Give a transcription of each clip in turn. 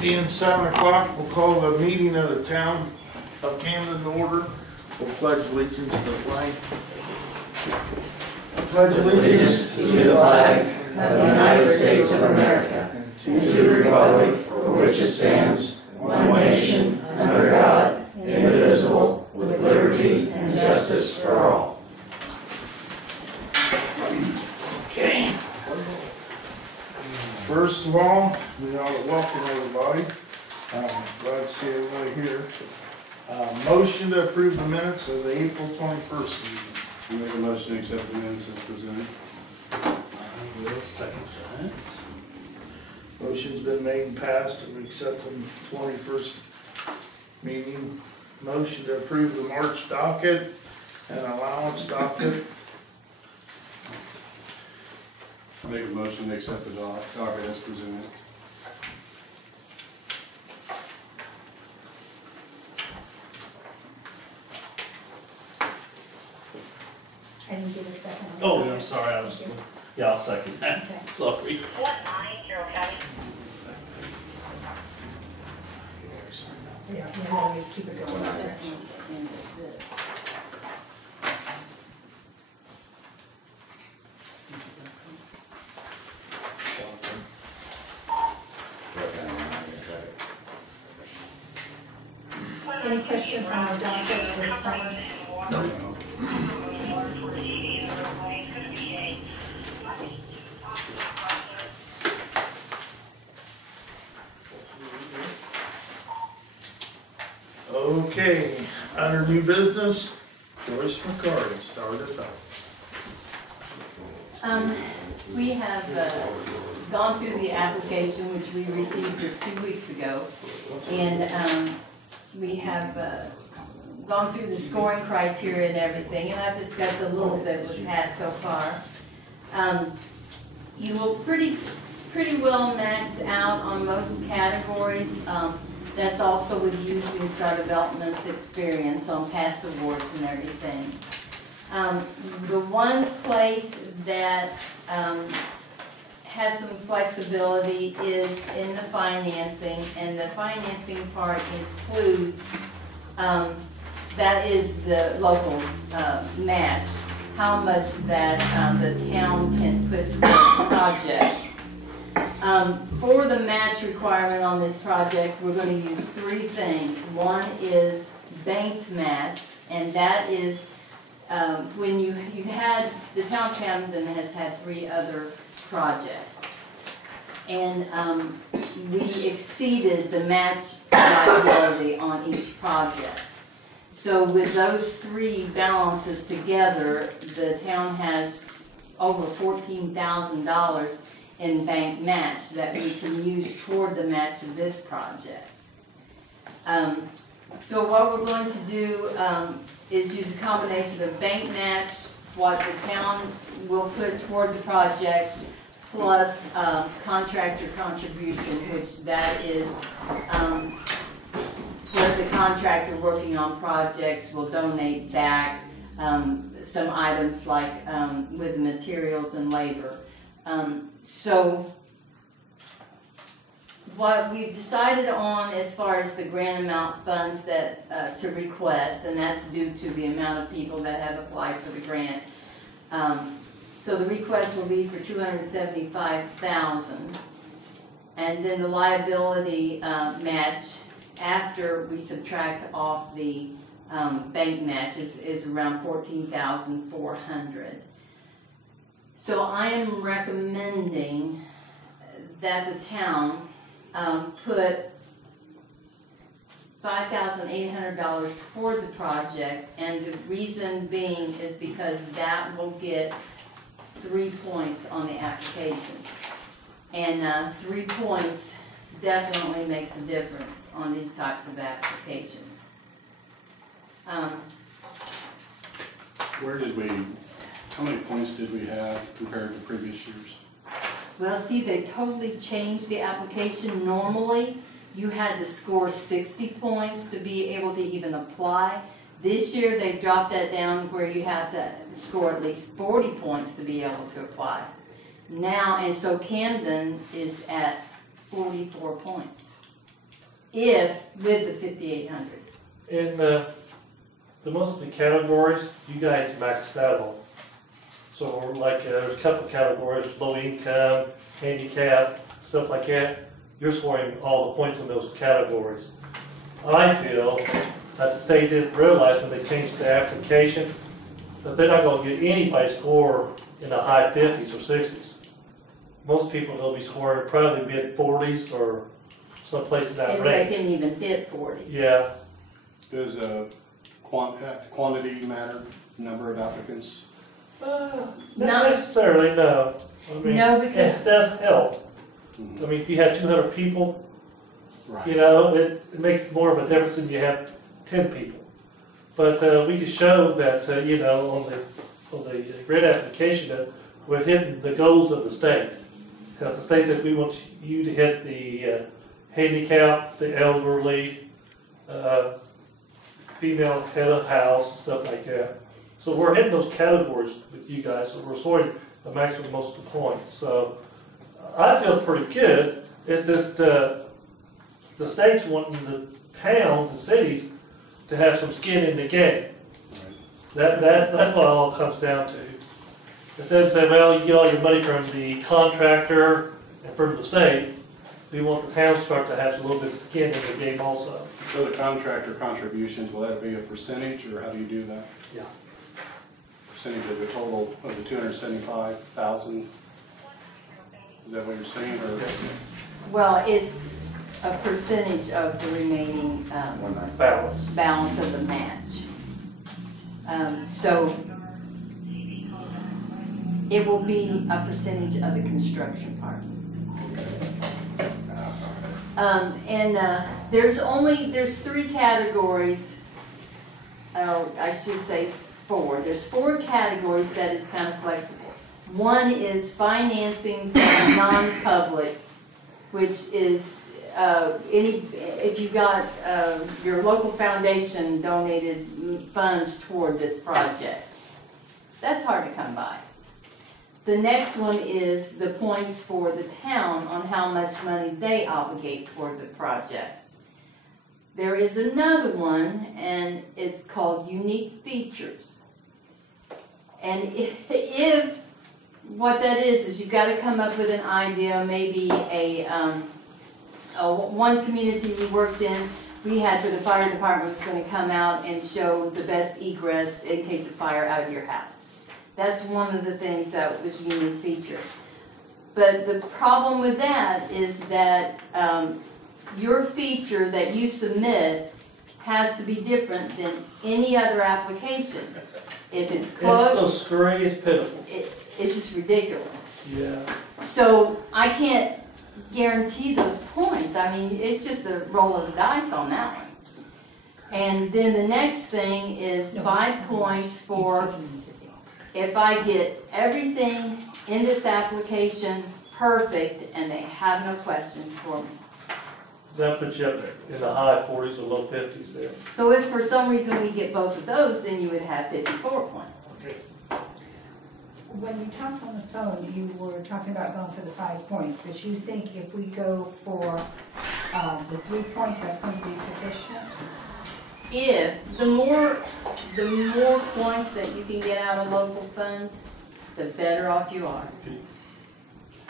Being 7 o'clock, we'll call the meeting of the town of Camden to order. We'll pledge allegiance to the flag. Pledge allegiance to the flag of the United States of America, and to the republic for which it stands, one nation, under God, indivisible, with liberty and justice for all. Okay. First of all, we ought to welcome everybody. Glad to see everybody here. Motion to approve the minutes of the April 21st meeting. I make a motion to accept the minutes as presented. I will second that. Motion's been made and passed to accept the 21st meeting. Motion to approve the March docket and allowance docket. I make a motion to accept the docket as presented. And you give a second. Oh, I'm sorry, I was, yeah, I'll second that. Okay. Sorry. Yeah, and then we keep it going. Any questions on our docket or comments? No. Okay, under new business, Joyce McCarty started off. We have gone through the application, which we received just 2 weeks ago, and we have gone through the scoring criteria and everything, and I've discussed a little bit with Pat so far. You will pretty well max out on most categories. That's also with using Star Development's experience on past awards and everything. The one place that has some flexibility is in the financing, and the financing part includes, that is the local match, how much that the town can put toward the project. For the match requirement on this project, we're going to use three things. One is banked match, and that is when you've had, the town of Camden has had 3 other projects. And we exceeded the match liability on each project. So with those 3 balances together, the town has over $14,000 in bank match that we can use toward the match of this project. So what we're going to do is use a combination of bank match, what the town will put toward the project, plus contractor contribution, which that is what the contractor working on projects will donate back some items like with the materials and labor. So what we've decided on as far as the grant amount funds that to request, and that's due to the amount of people that have applied for the grant. So the request will be for $275,000, and then the liability match after we subtract off the bank match is around $14,400. So I am recommending that the town put $5,800 toward the project, and the reason being is because that will get 3 points on the application. And 3 points definitely makes a difference on these types of applications. How many points did we have compared to previous years? Well, see, they totally changed the application. Normally, you had to score 60 points to be able to even apply. This year, they've dropped that down where you have to score at least 40 points to be able to apply. Now, and so Camden is at 44 points. if, with the 5,800. In the most of the categories, you guys maxed out on. So we're like, there's a couple of categories, low income, handicap, stuff like that. You're scoring all the points in those categories. I feel that the state didn't realize when they changed the application that they're not going to get anybody score in the high 50s or 60s. Most people will be scoring probably mid 40s or someplace in that If they range. can even hit 40. Yeah, Does quantity matter, number of applicants? not Not- necessarily, no. I mean, No, because- it does help. Mhm. I mean, if you have 200 people, Right. you know, it makes more of a difference than you have 10 people. But we could show that, you know, on the grant application that we're hitting the goals of the state. Because the state says we want you to hit the handicap, the elderly, female head of house, stuff like that. So we're hitting those categories with you guys, so we're scoring the maximum most of the points. So I feel pretty good. It's just the state's wanting the towns and cities to have some skin in the game. Right. That's what it all comes down to. Instead of saying, well, you get all your money from the contractor and from the state, we want the towns to start to have a little bit of skin in the game also. So the contractor contributions, will that be a percentage, or how do you do that? Yeah. Percentage of the total of the 275,000? Is that what you're saying, or? Well, it's a percentage of the remaining Balance. balance of the match. So it will be a percentage of the construction part. There's 3 categories, or I should say 4. There's 4 categories that is kind of flexible. One is financing for the non-public, which is if you got your local foundation donated funds toward this project. That's hard to come by. The next one is the points for the town on how much money they obligate toward the project. There is another one, and it's called unique features. And if what that is you've got to come up with an idea, maybe one community we worked in, we had for the fire department was going to come out and show the best egress in case of fire out of your house. That's one of the things that was a unique feature. But the problem with that is that your feature that you submit has to be different than any other application. If it's It's closed, so screwy, it's pitiful. it's just ridiculous. Yeah. So I can't guarantee those points. I mean, it's just a roll of the dice on that one. And then the next thing is 5 points for if I get everything in this application perfect and they have no questions for me. That puts you up in the high 40s or low 50s there. So if for some reason we get both of those, then you would have 54 points. When you talked on the phone, you were talking about going for the 5 points, but you think if we go for the 3 points, that's going to be sufficient? If the more points that you can get out of local funds, the better off you are.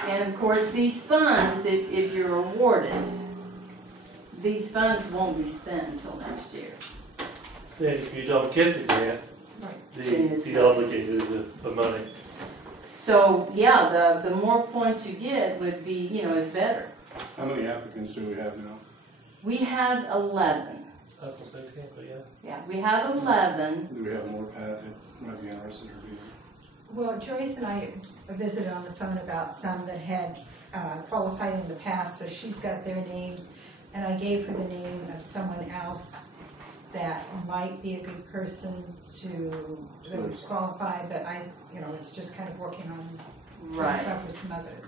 And of course, these funds, if you're awarded, these funds won't be spent until next year. Then if you don't get the grant, Then it's the not. obligated the money. So, yeah, the more points you get would be, is better. How many applicants do we have now? We have 11. I was gonna say 10, but yeah. Yeah, we have 11. Do we have more, Pat, that might be interested or be? Well, Joyce and I visited on the phone about some that had qualified in the past, so she's got their names, and I gave her the name of someone else that might be a good person that would qualify, but it's just kind of working on Right. talk with some others.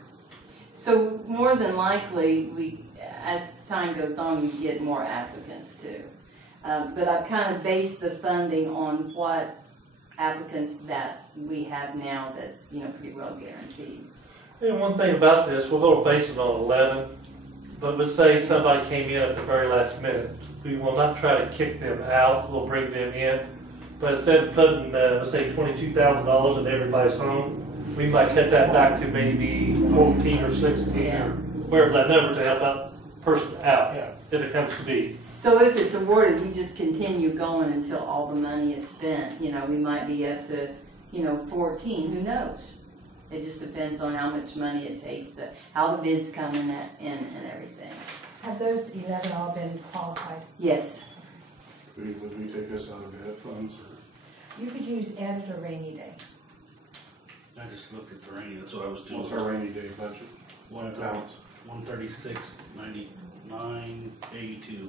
So more than likely, as time goes on, we get more applicants too. But I've kind of based the funding on what applicants that we have now that's, pretty well guaranteed. And one thing about this, we're going to base it on 11. But let's say somebody came in at the very last minute. We will not try to kick them out, we'll bring them in. But instead of putting, let's say $22,000 in everybody's home, we might cut that back to maybe 14 or 16 or wherever that number to help that person out, if it comes to be. So if it's awarded, we just continue going until all the money is spent. You know, we might be up to, 14, who knows? It just depends on how much money it takes, how the bids come in and everything. Have those 11 all been qualified? Yes. Would we take this out of debt funds or? You could use added or rainy day. I just looked at the rainy, that's what I was doing. What's our rainy day budget? Balance. 136.99.82.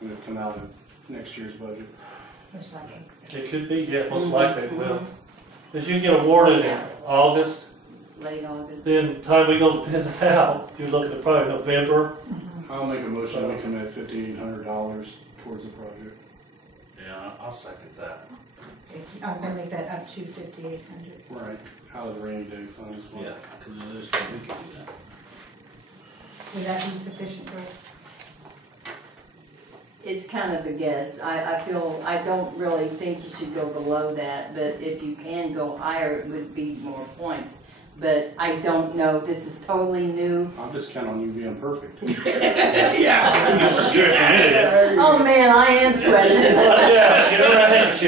Would it come out of next year's budget? Most likely. It could be, yeah, most likely it will. Because you get awarded in August, Late August. then time we go to bid it out, you're looking at probably November. I'll make a motion that we commit $5,800 towards the project. Yeah, I'll second that. I'm gonna make that up to 5,800. Right, out of the rainy day funds. Yeah, because there's, we can do that. Would that be sufficient, Joyce? It's kind of a guess. I don't really think you should go below that, but if you can go higher, it would be more points. But I don't know, this is totally new. I'm just counting on you being perfect. Yeah. You're committed. Oh man, I am sweating. Yeah, you're right,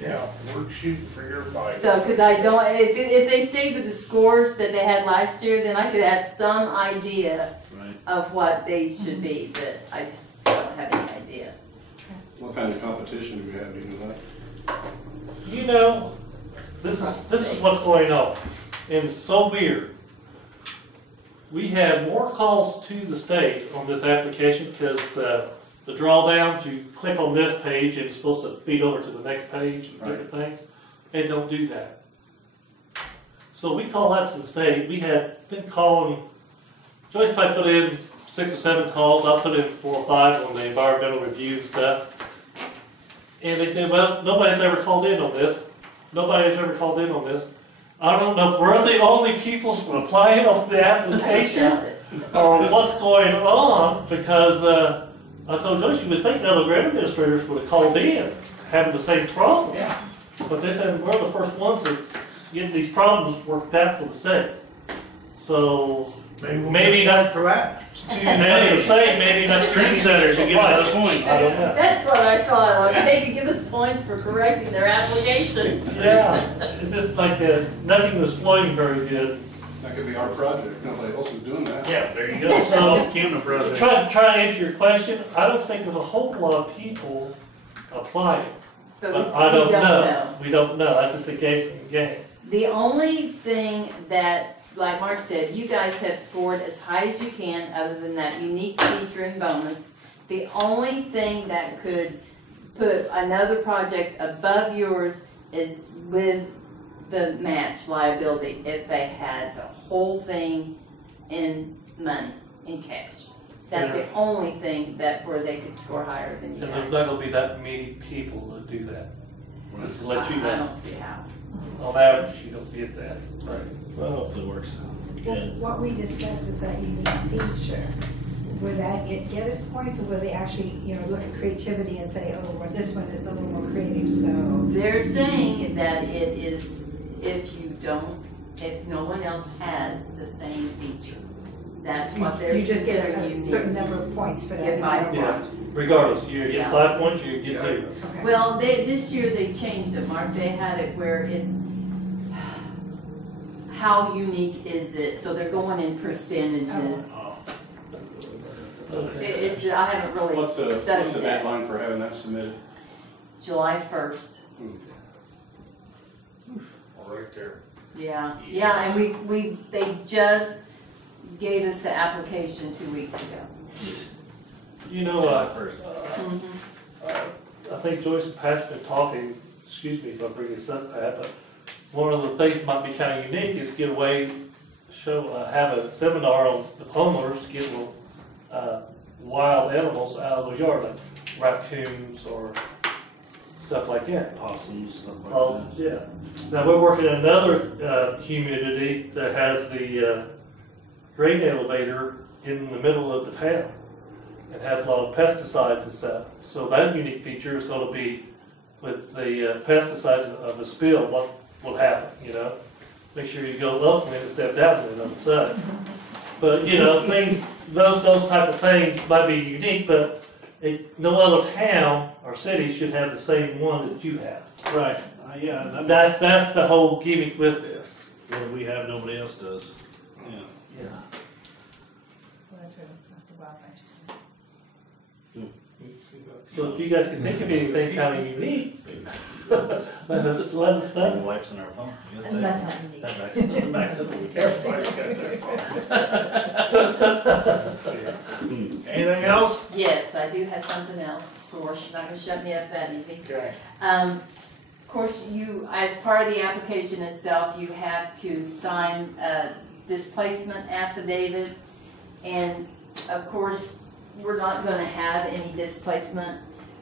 Yeah, we're shooting for your fight. So, because I don't, if they stayed with the scores that they had last year, then I could have some idea Right. of what they should be, but I just don't have any idea. What kind of competition do we have, do you know that? You know, this is what's going on, and it's so weird. We have more calls to the state on this application because the drawdowns, you click on this page and it's supposed to feed over to the next page and different things. They don't do that. So we call out to the state. We had been calling, Joyce probably put in 6 or 7 calls. I put in 4 or 5 on the environmental review and stuff. And they said, well, nobody's ever called in on this. Nobody's ever called in on this. I don't know if we're the only people applying on the application or what's going on, because I told Joyce, you would think other grant administrators would have called in having the same problem. Yeah. But they said we're the first ones that getting these problems worked out for the state. So maybe not for that. to say, maybe not Trendsetters, you get another point. I don't know. That's what I thought. Like, they could give us points for correcting their application. Yeah, it's just like nothing was flowing very good. That could be our project, nobody else is doing that. Yeah, there you go. So, Camden to project. try to answer your question, I don't think there's a whole lot of people applying. But But we I don't don't know. We don't know. That's just a guessing game. The only thing that, like Mark said, you guys have scored as high as you can, other than that unique feature and bonus. The only thing that could put another project above yours is with the match liability, if they had the whole thing in money, in cash. That's the only thing that where they could score higher than you And guys. there's not gonna be that many people that do that. Just to let you I know. don't see how. On average, you don't get that. Right. Well, hopefully it works out. Well, Good. what we discussed is that unique feature. Would that get us points, or will they actually, look at creativity and say, oh, well, this one is a little more creative, so. They're saying that it is if no one else has the same feature. That's what they're You just get considering a unique. certain number of points for that. Get no matter 5 Yeah. points. Regardless, you get Yeah. 5 points, you get 0. Okay. Well, this year they changed it, Mark. They had it where it's how unique is it? So they're going in percentages. Oh, It's I haven't really What's the studied that. deadline for having that submitted? July 1st. Right there. Yeah, and they just gave us the application 2 weeks ago. You know, first. Mm-hmm. I think Joyce and Pat's been talking, excuse me if I bring this up, Pat, but one of the things that might be kind of unique is get away, have a seminar on the homeowners to get little wild animals out of the yard, like raccoons or stuff like that. Possums, stuff like Possums, that. yeah. Now, we're working in another community that has the grain elevator in the middle of the town. It has a lot of pesticides and stuff. So that unique feature is gonna be with the pesticides of the spill, what will happen, you know? Make sure you go up when you step down on the side. But, you know, things, those type of things might be unique, but no other town or city should have the same one that you have. Right, yeah, That's the whole gimmick with this. what we have, nobody else does. Yeah. Yeah. Well, that's really not the wildlife. So if you guys can think of anything kind of unique, let us know. The wipes in our phone. And that's not unique. That backs up a little bit. Everybody's got their phone. Anything else? Yes, I do have something else, of course, you're not gonna shut me up that easy. Okay. Of course, you, as part of the application itself, you have to sign a displacement affidavit. And of course, we're not gonna have any displacement.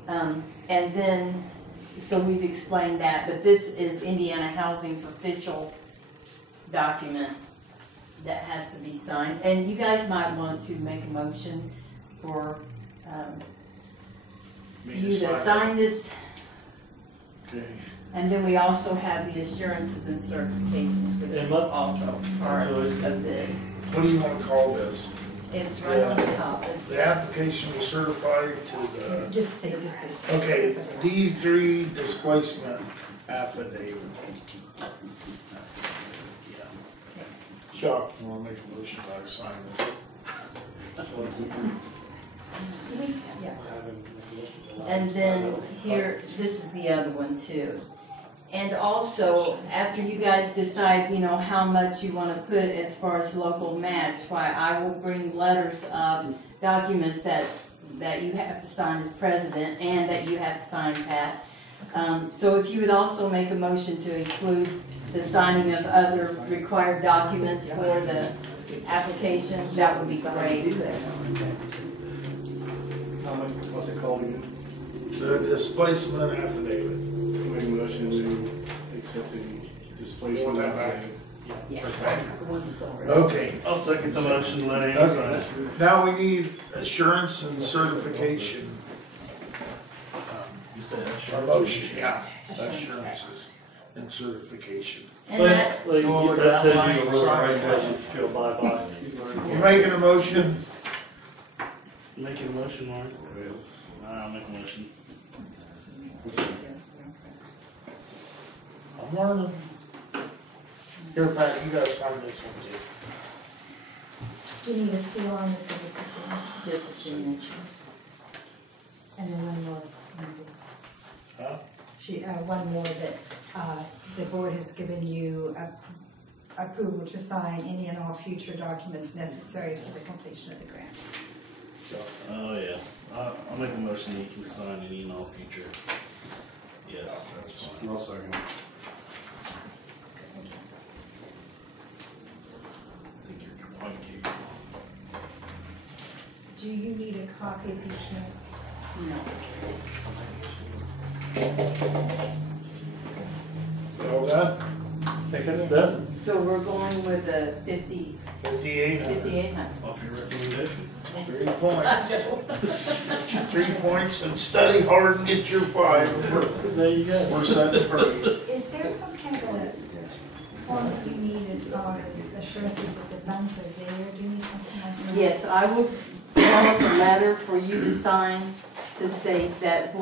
And then, so we've explained that, but this is Indiana Housing's official document that has to be signed. And you guys might want to make a motion for you to sign this. Okay. And then we also have the assurances and certifications, which is also part of this. What do you want to call this? It's right on the top. The application was certified to the, Just say displacement. okay, D3 displacement affidavit. Chuck, you want to make a motion by signing this? Yeah. And then here, this is the other one too. And also, after you guys decide, you know, how much you want to put as far as local match, why I will bring letters of documents that you have to sign as president and that you have to sign, Pat. So if you would also make a motion to include the signing of other required documents for the application, that would be great. What's it called again? The displacement affidavit. Make a motion to accept the You displacement. want that back? Yeah. Okay. I'll second the motion, let him sign it. Now we need assurance and certification. You said A motion, yeah, assurances and certification. And that, Basically, that tells you the rules and regulations to abide by. You making a motion? Making a motion, Mark? I'll make a motion. I'm learning. Here, Pat, you gotta sign this one too. Do you need a seal on this or just a seal? just a signature. And then one more. Huh? One more that the board has given you approval to sign any and all future documents necessary for the completion of the grant. Oh, yeah. I'll make a motion that you can sign any and all future. Yes, that's fine. I'll second. I think you're quite capable. Do you need a copy of these notes? No. All done? Think it doesn't. So we're going with the 5800. 5800. Off your recommendation. 3 points. 3 points and study hard and get your 5. There you go. We're set for you. Is there some kind of a form that you need as far as assurances that the funds are there? Do you need something like that? Yes, I will develop a letter for you to sign to state that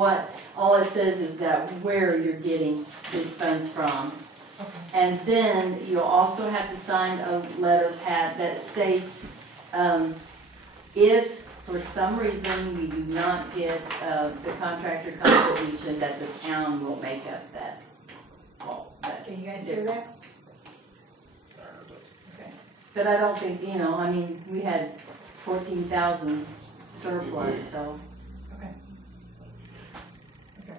all it says is that where you're getting these funds from. Okay. And then you'll also have to sign a letter, Pat, that states, if for some reason we do not get the contractor contribution, that the town will make up that. Can you guys hear that? Okay. But I don't think, I mean, we had 14,000 surplus, so. Okay. Okay.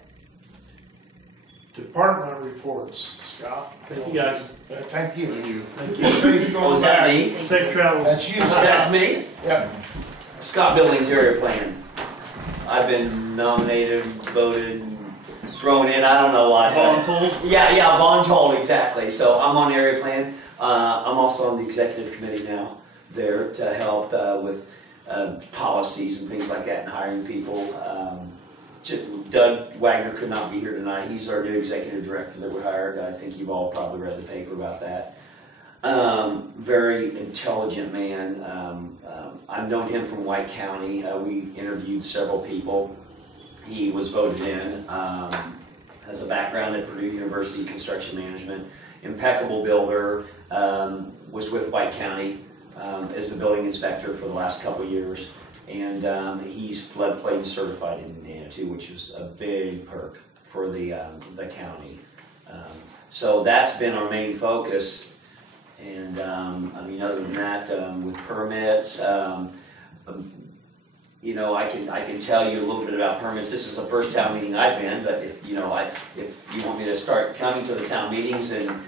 Department reports, Scott. Thank you, guys. Thank you. Thank you. Safe going Was that back. me? Safe travels. That's you, Scott. That's me? Yeah. Scott Billings area plan. I've been nominated, voted, thrown in, I don't know why. Voluntold? Yeah, voluntold, exactly. So I'm on the area plan. I'm also on the executive committee now. there to help with policies and things like that and hiring people. Doug Wagner could not be here tonight. He's our new executive director that we hired. I think you've all probably read the paper about that. Very intelligent man. I've known him from White County. We interviewed several people. He was voted in. Has a background at Purdue University construction management. Impeccable builder. Was with White County as the building inspector for the last couple of years. And he's floodplain certified in Indiana too, which is a big perk for the county. So that's been our main focus. And I mean, other than that, with permits, you know, I can tell you a little bit about permits. This is the first town meeting I've been, but if you want me to start coming to the town meetings and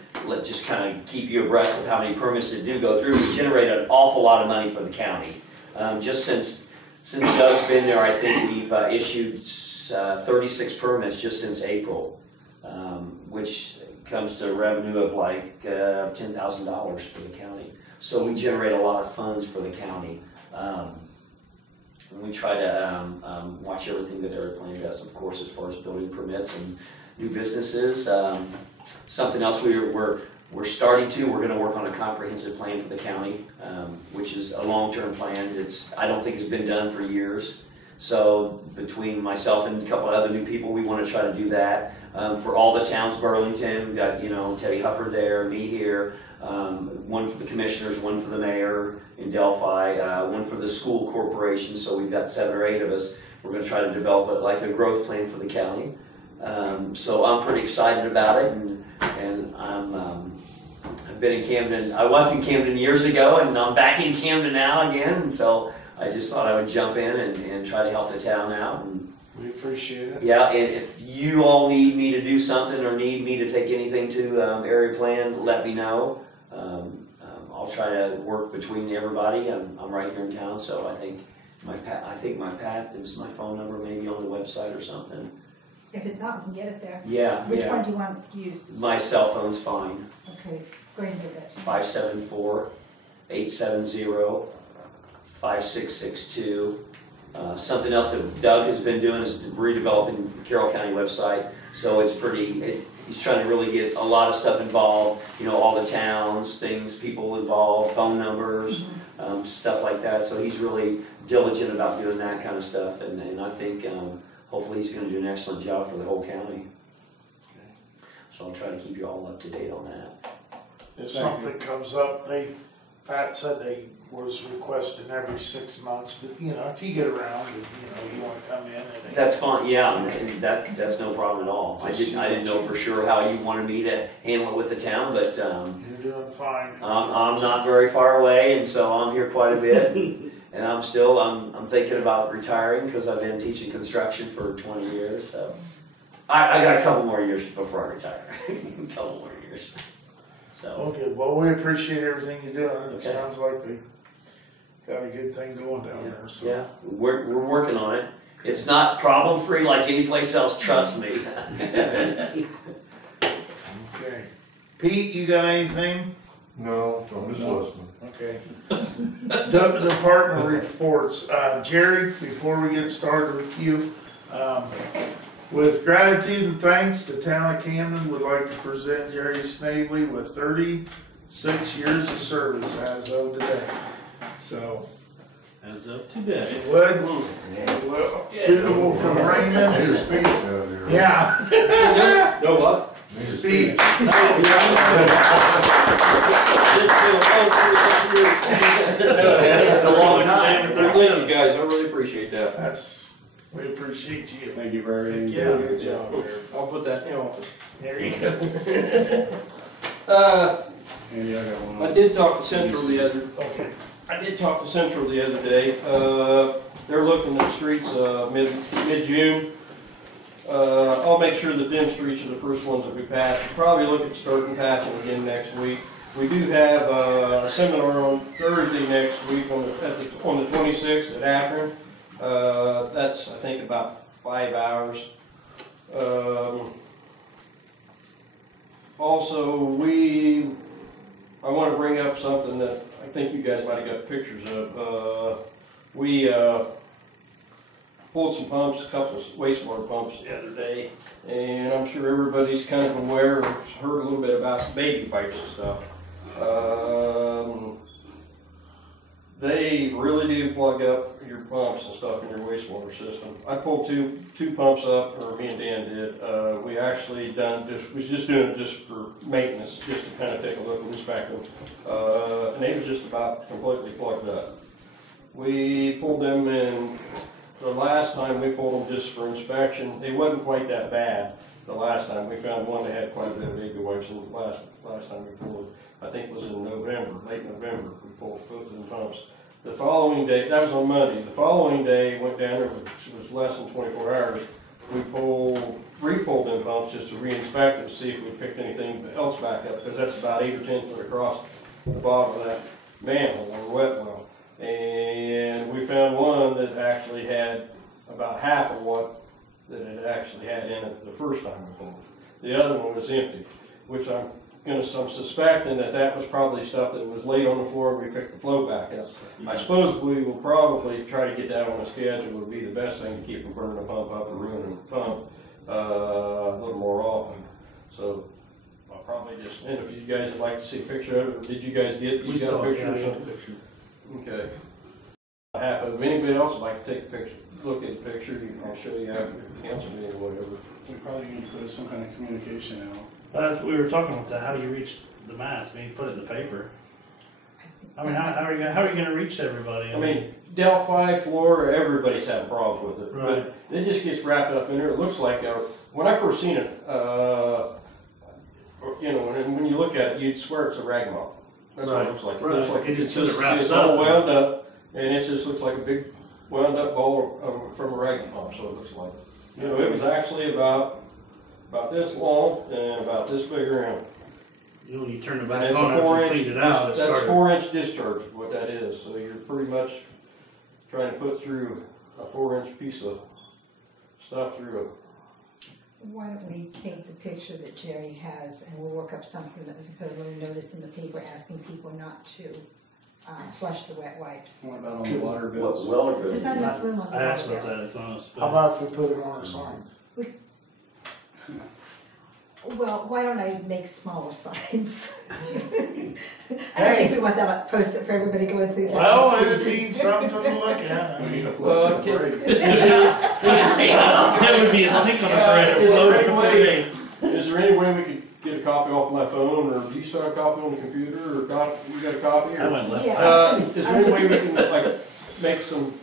just kind of keep you abreast of how many permits that do go through, we generate an awful lot of money for the county. Just since Doug's been there, I think we've issued 36 permits just since April, which comes to a revenue of like $10,000 for the county. So we generate a lot of funds for the county. And we try to watch everything that Airplane does, of course, as far as building permits and new businesses. Something else we're starting to, we're going to work on a comprehensive plan for the county, which is a long-term plan. I don't think it's been done for years. So between myself and a couple of other new people, we want to try to do that. For all the towns, Burlington, we've got, Teddy Huffer there, me here, one for the commissioners, one for the mayor in Delphi, one for the school corporation, so we've got 7 or 8 of us. We're going to try to develop a growth plan for the county. So I'm pretty excited about it, and I've been in Camden. I was in Camden years ago, and I'm back in Camden now again, and so I just thought I would jump in and try to help the town out. And we appreciate it. yeah, and if you all need me to do something or need me to take anything to area plan, let me know. I'll try to work between everybody. I'm right here in town, so I think my Pat is my phone number, maybe on the website or something. If it's not, we can get it there. Yeah. Which one do you want to use? My cell phone's fine. Okay, go ahead and give that to me. 574-870-5662. Something else that Doug has been doing is redeveloping the Carroll County website. So it's he's trying to really get a lot of stuff involved, all the towns, things, people involved, phone numbers, stuff like that. So he's really diligent about doing that kind of stuff. And I think hopefully he's going to do an excellent job for the whole county. So I'll try to keep you all up to date on that. If something comes up, Pat said they was requesting every 6 months, but if you get around and you want to come in and that's fine, yeah, and that's no problem at all. I didn't know for sure how you wanted me to handle it with the town, but you're doing fine. I'm not very far away, and so I'm here quite a bit, and I'm thinking about retiring because I've been teaching construction for 20 years, so I got a couple more years before I retire. A couple more years. So. Okay, well, we appreciate everything you're doing. It Okay. sounds like they got a good thing going down there. So. Yeah, we're working on it. It's not problem-free like any place else, trust me. Okay. Pete, you got anything? No, I'm just listening. Okay. Department reports. Jerry, before we get started with you, with gratitude and thanks, the town of Camden would like to present Jerry Snavely with 36 years of service as of today. So, As of today. would, well, suitable for Raymond. Need a speech out here. Yeah. No what? Need a Speech. It's a long time. Thank you guys, I really appreciate that. We appreciate you. Thank you very much. Yeah, good job there. I'll put that in the office. There you go. Andy, I got one. I did talk to Central the other day. They're looking at streets mid-June. I'll make sure that them streets are the first ones that we patch. We'll probably look at starting patching again next week. We do have a seminar on Thursday next week on the 26th at Akron. That's, I think, about 5 hours. Also, we I want to bring up something that I think you guys might have got pictures of. We pulled some pumps, a couple of wastewater pumps the other day, and I'm sure everybody's kind of aware or heard a little bit about baby pipes and stuff. They really do plug up your pumps and stuff in your wastewater system. I pulled two pumps up, or me and Dan did. We actually was just doing it just for maintenance, just to kind of take a look and inspect them. And they was just about completely plugged up. We pulled them in, the last time we pulled them just for inspection, they wasn't quite that bad. The last time we found one that had quite a bit of baby wipes, and the last time we pulled it, I think it was in November, late November, we pulled both of them pumps. The following day, that was on Monday, the following day, went down there, it was less than 24 hours, we re-pulled them pumps just to re-inspect them, to see if we picked anything else back up, because that's about 8 or 10 foot across the bottom of that manhole or wet well. And we found one that actually had about half of what that it actually had in it the first time we pulled it. The other one was empty, which I'm suspecting that was probably stuff that was laid on the floor and we picked the flow back up. I suppose we will probably try to get that on a schedule. It would be the best thing to keep from burning the pump up or ruining the pump a little more often. So I'll probably just, and if you guys would like to see a picture of it, or did you guys get a picture or something? Okay. If anybody else would like to take a picture, look at the picture, I'll show you after the council meeting or whatever. We probably need to put some kind of communication out. We were talking about that. How do you reach the mass? I mean, you put it in the paper. I mean, how are you going to reach everybody? I mean, Delphi, Florida, everybody's having problems with it. Right. But it just gets wrapped up in there. It looks like, when I first seen it, when you look at it, you'd swear it's a rag mop. That's what it looks like. It looks like it wraps it's up. all wound up, and it just looks like a big wound up ball from a rag mop, so it looks like. You know, it was actually about this long and about this big around. You know, when you turn the back And it's on a after 4 you cleaned it out, that's started. 4-inch discharge is what that is. So you're pretty much trying to put through a 4-inch piece of stuff through it. Why don't we take the picture that Jerry has and we'll work up something that we can put a little notice in the paper asking people not to flush the wet wipes. What about on the water bills? There's not enough room on the I asked water about that. bills. It's on us. How about if we put it on our sign? Well, why don't I make smaller signs? I don't think we want that posted for everybody going through that. Well, it'd be something to look at. We need a float for the parade. That would be a sink on the parade. Is there any way we could get a copy off my phone, or do you still have a copy on the computer, or you got a copy? I went left. Yeah. Is there any way we can make some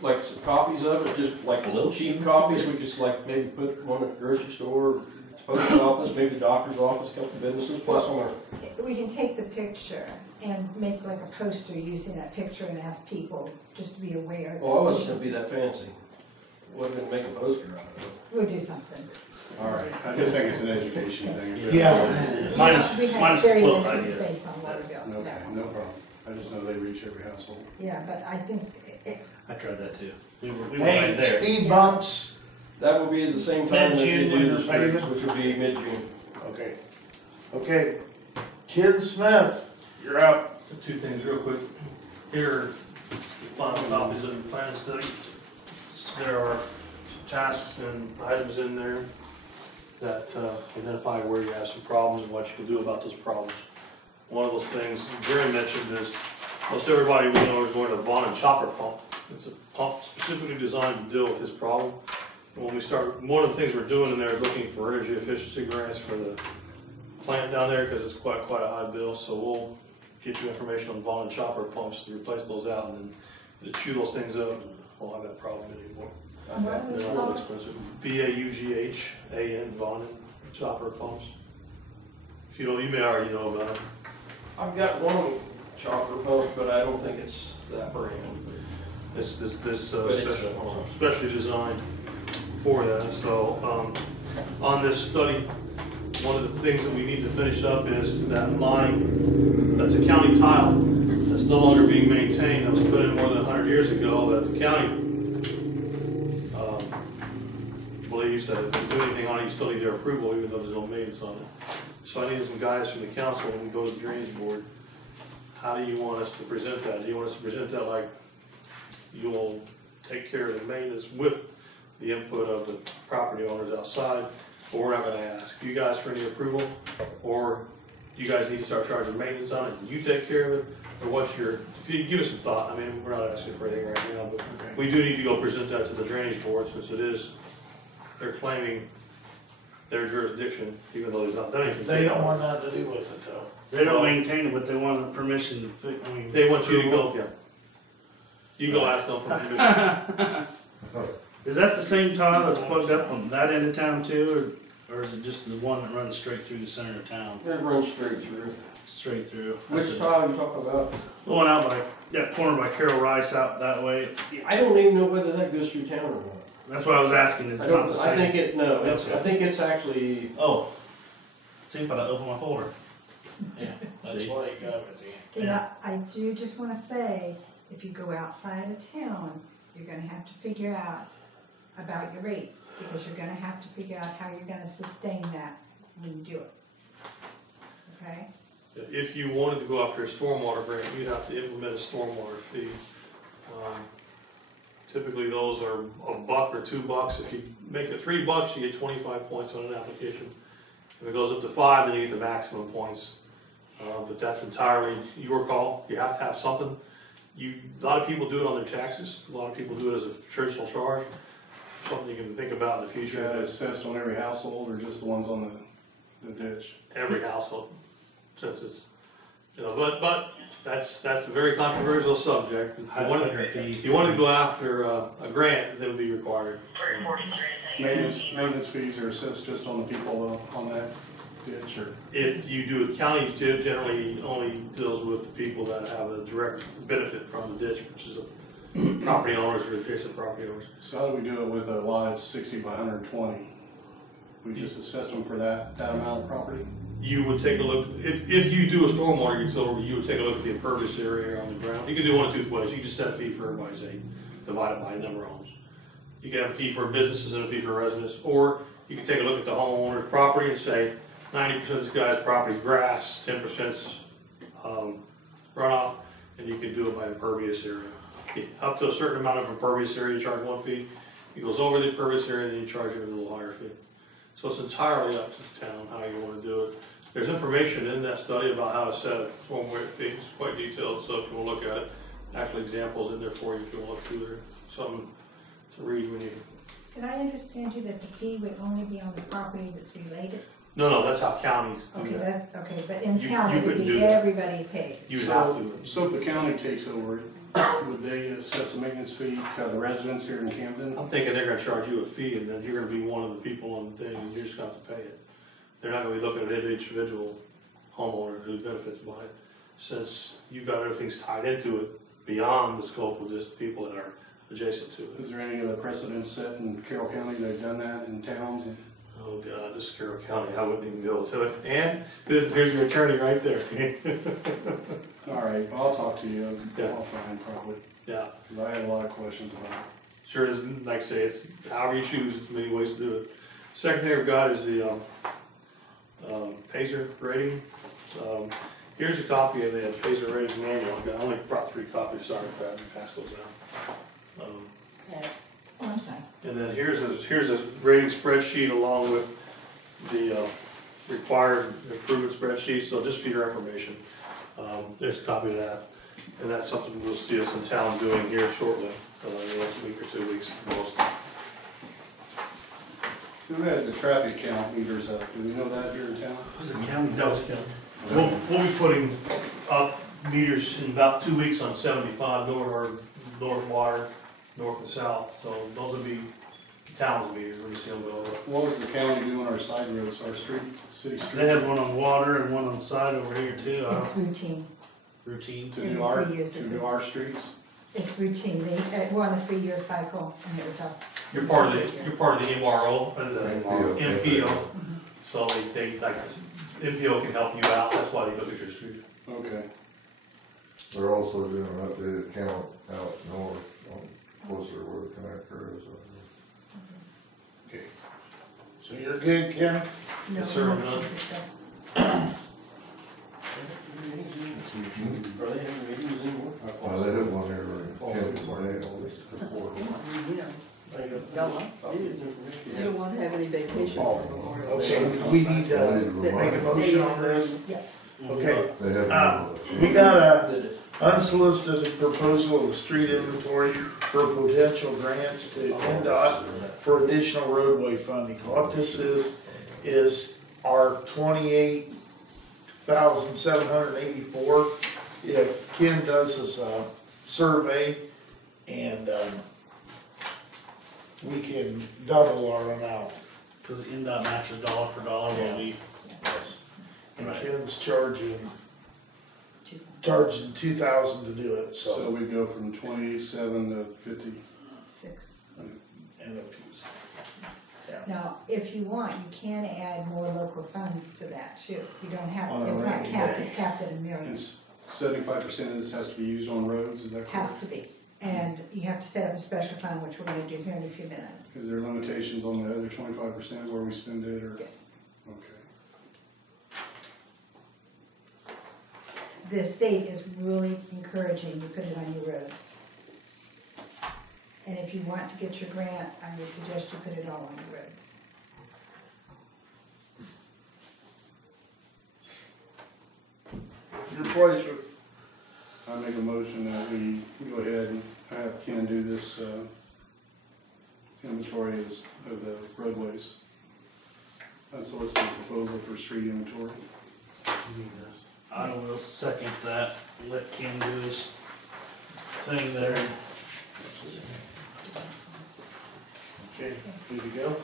copies of it, just little cheap copies? We just maybe put one at the grocery store, post office, maybe the doctor's office, a couple of businesses, plus somewhere. We can take the picture and make like a poster using that picture and ask people just to be aware. That Well, I wasn't gonna be that fancy. Wasn't gonna make a poster out of it. We'll do something. All right, I just think it's an education thing. Yeah. Minus We the have very float limited idea. space on water bills. Okay, no problem. I just know they reach every household. Yeah, but I think I tried that too. We were right Hey, there. speed bumps. That will be the same time that they Mid-June when do they're the streets, paving? which will be mid-June. Okay. Okay. Ken Smith, you're up. Two things real quick. Here are the final copies of the plan study. There are tasks and items in there that identify where you have some problems and what you can do about those problems. One of those things Jerry mentioned is most everybody we know is going to Vaughn and Chopper pump. It's a pump specifically designed to deal with this problem. And when we start, one of the things we're doing in there is looking for energy efficiency grants for the plant down there because it's quite a high bill. So we'll get you information on Vaughn and Chopper pumps to replace those out and then chew those things up and we'll have that problem anymore. They're a little expensive. VAUGHAN, Vaughn and Chopper pumps. If you don't, you may already know about it. I've got one chopper pump, but I don't think it's that brand. This But it's, specially designed for that. So on this study, one of the things that we need to finish up is that line that's a county tile that's no longer being maintained. That was put in more than 100 years ago that the county believes that if you do anything on it, you still need their approval even though there's no maintenance on it. So I need some guys from the council when we go to the drainage board how do you want us to present that? Do you want us to present that like you'll take care of the maintenance with the input of the property owners outside, or we're not gonna ask you guys for any approval, or you guys need to start charging maintenance on it, and you take care of it, or what's your, if you give us some thought, I mean, we're not asking for anything right now, but we do need to go present that to the drainage board, since it is, they're claiming their jurisdiction, even though there's not done anything. They don't want nothing to do with it though. They don't maintain it, but they want permission to fix, I mean. They want you to go, yeah. You go ask them for permission. Is that the same tile that's plugged up on that end of town too, or is it just the one that runs straight through the center of town? It runs straight through. Straight through. Which tile you talking about? The one out by, that corner by Carol Rice out that way. I don't even know whether that goes through town or not. That's what I was asking, is I it not don't, the I same? think it, no, it's, I think it's actually, Oh, see if I open my folder. Yeah, that's See? why you got it. You know, I do just wanna say, if you go outside of town, you're gonna have to figure out about your rates, because you're gonna have to figure out how you're gonna sustain that when you do it. Okay? If you wanted to go after a stormwater grant, you'd have to implement a stormwater fee. Typically, those are $1 or $2. If you make it $3, you get 25 points on an application. If it goes up to 5, then you get the maximum points. But that's entirely your call. You have to have something. A lot of people do it on their taxes. A lot of people do it as a traditional charge. Something you can think about in the Is future. that assessed on every household or just the ones on the ditch? Every household, since it's, but that's a very controversial subject. If you wanted to go after a grant, that would be required. Maintenance fees are assessed just on the people on that ditch, or? If you do it, county generally only deals with the people that have a direct benefit from the ditch, which is the property owners or adjacent property owners. So how do we do it with a lot that's 60 by 120? We just assess them for that amount of property? You would take a look, if you do a stormwater utility, you would take a look at the impervious area on the ground. You can do one of two ways. You can just set a fee for everybody, say, divided by the number of homes. You can have a fee for businesses and a fee for residents, or you can take a look at the homeowner's property and say, 90% of this guy's property is grass, 10% is runoff, and you can do it by impervious area. Up to a certain amount of impervious area, you charge one fee. If it goes over the impervious area, then you charge it a little higher fee. So it's entirely up to the town how you want to do it. There's information in that study about how to set a stormwater fee. It's quite detailed, so if you want to look at it, actual examples in there for you if you want to look through there. Something to read when you. Did I understand you that the fee would only be on the property that's related? No, that's how counties do Okay, that. okay, but in You town, it would couldn't do be that. everybody pays. You would have to. So if the county takes over, would they assess a maintenance fee to the residents here in Camden? I'm thinking they're gonna charge you a fee, and then you're gonna be one of the people on the thing, and you're just gonna have to pay it. They're not gonna be looking at individual homeowners who benefits by it, since you've got other things tied into it beyond the scope of just people that are adjacent to it. Is there any other precedents set in Carroll County they've done that in towns? Oh God, this is Carroll County, I wouldn't even be able to tell it. And here's your attorney right there. All right, well, I'll talk to you Yeah. offline probably, Yeah, because I have a lot of questions about it. sure is, like I say, it's however you choose, it's many ways to do it. Second thing I've got is the Pacer rating. Here's a copy of the Pacer rating manual. I only brought 3 copies, sorry for that, I passed those out. Oh, I'm sorry. And then here's a rating spreadsheet along with the required improvement spreadsheet, so just for your information. There's a copy of that, and that's something we'll see us in town doing here shortly, in the next week or 2 weeks at most. Who had the traffic count meters up? Do we know that here in town? Was it county? That was county. We'll be putting up meters in about 2 weeks on 75, north water, north and south, so those will be the town's meters when you see them go up. What was the county doing our side roads, our city streets? They have one on water and one on the side over here too. It's routine. Routine. To in do our, 3 years, to it's do our streets? It's routine. We're on a 3-year cycle, and it was up. You're part of the MRO, the MPO. MPO, so they like, MPO can help you out, that's why they look at your street. Okay. They're also doing an updated count out north, closer where the connector is. Okay. So you're good, Ken? No, Yes, sir, we no. won't discuss. Are Are they having meetings anymore? They have one here in Camden today, all this. You don't want to have any vacation for Memorial Day. Okay, we need to make a motion on this. Yes. Okay, They have. we got a unsolicited proposal of street inventory for potential grants to NDOT for additional roadway funding. What this is our 28,784. If Ken does us a survey and, we can double our amount. Cause the NDOT matches dollar for dollar what we. And Right. Ken's charging 2,000 to do it, So so. we go from 27 to 50. Six. And a few. Now, if you want, you can add more local funds to that too. You don't have, On a it's not rainy capped, day. it's capped at $1 million. And 75% of this has to be used on roads, is that correct? Has to be. And you have to set up a special fund, which we're gonna do here in a few minutes. Is there limitations on the other 25% where we spend it, or? Yes. Okay. The state is really encouraging you put it on your roads. And if you want to get your grant, I would suggest you put it all on your roads. Your pleasure. I make a motion that we go ahead and have Ken do this inventory of the roadways. Unsolicited proposal for street inventory. I will second that, let Ken do his thing there. Okay, good to go?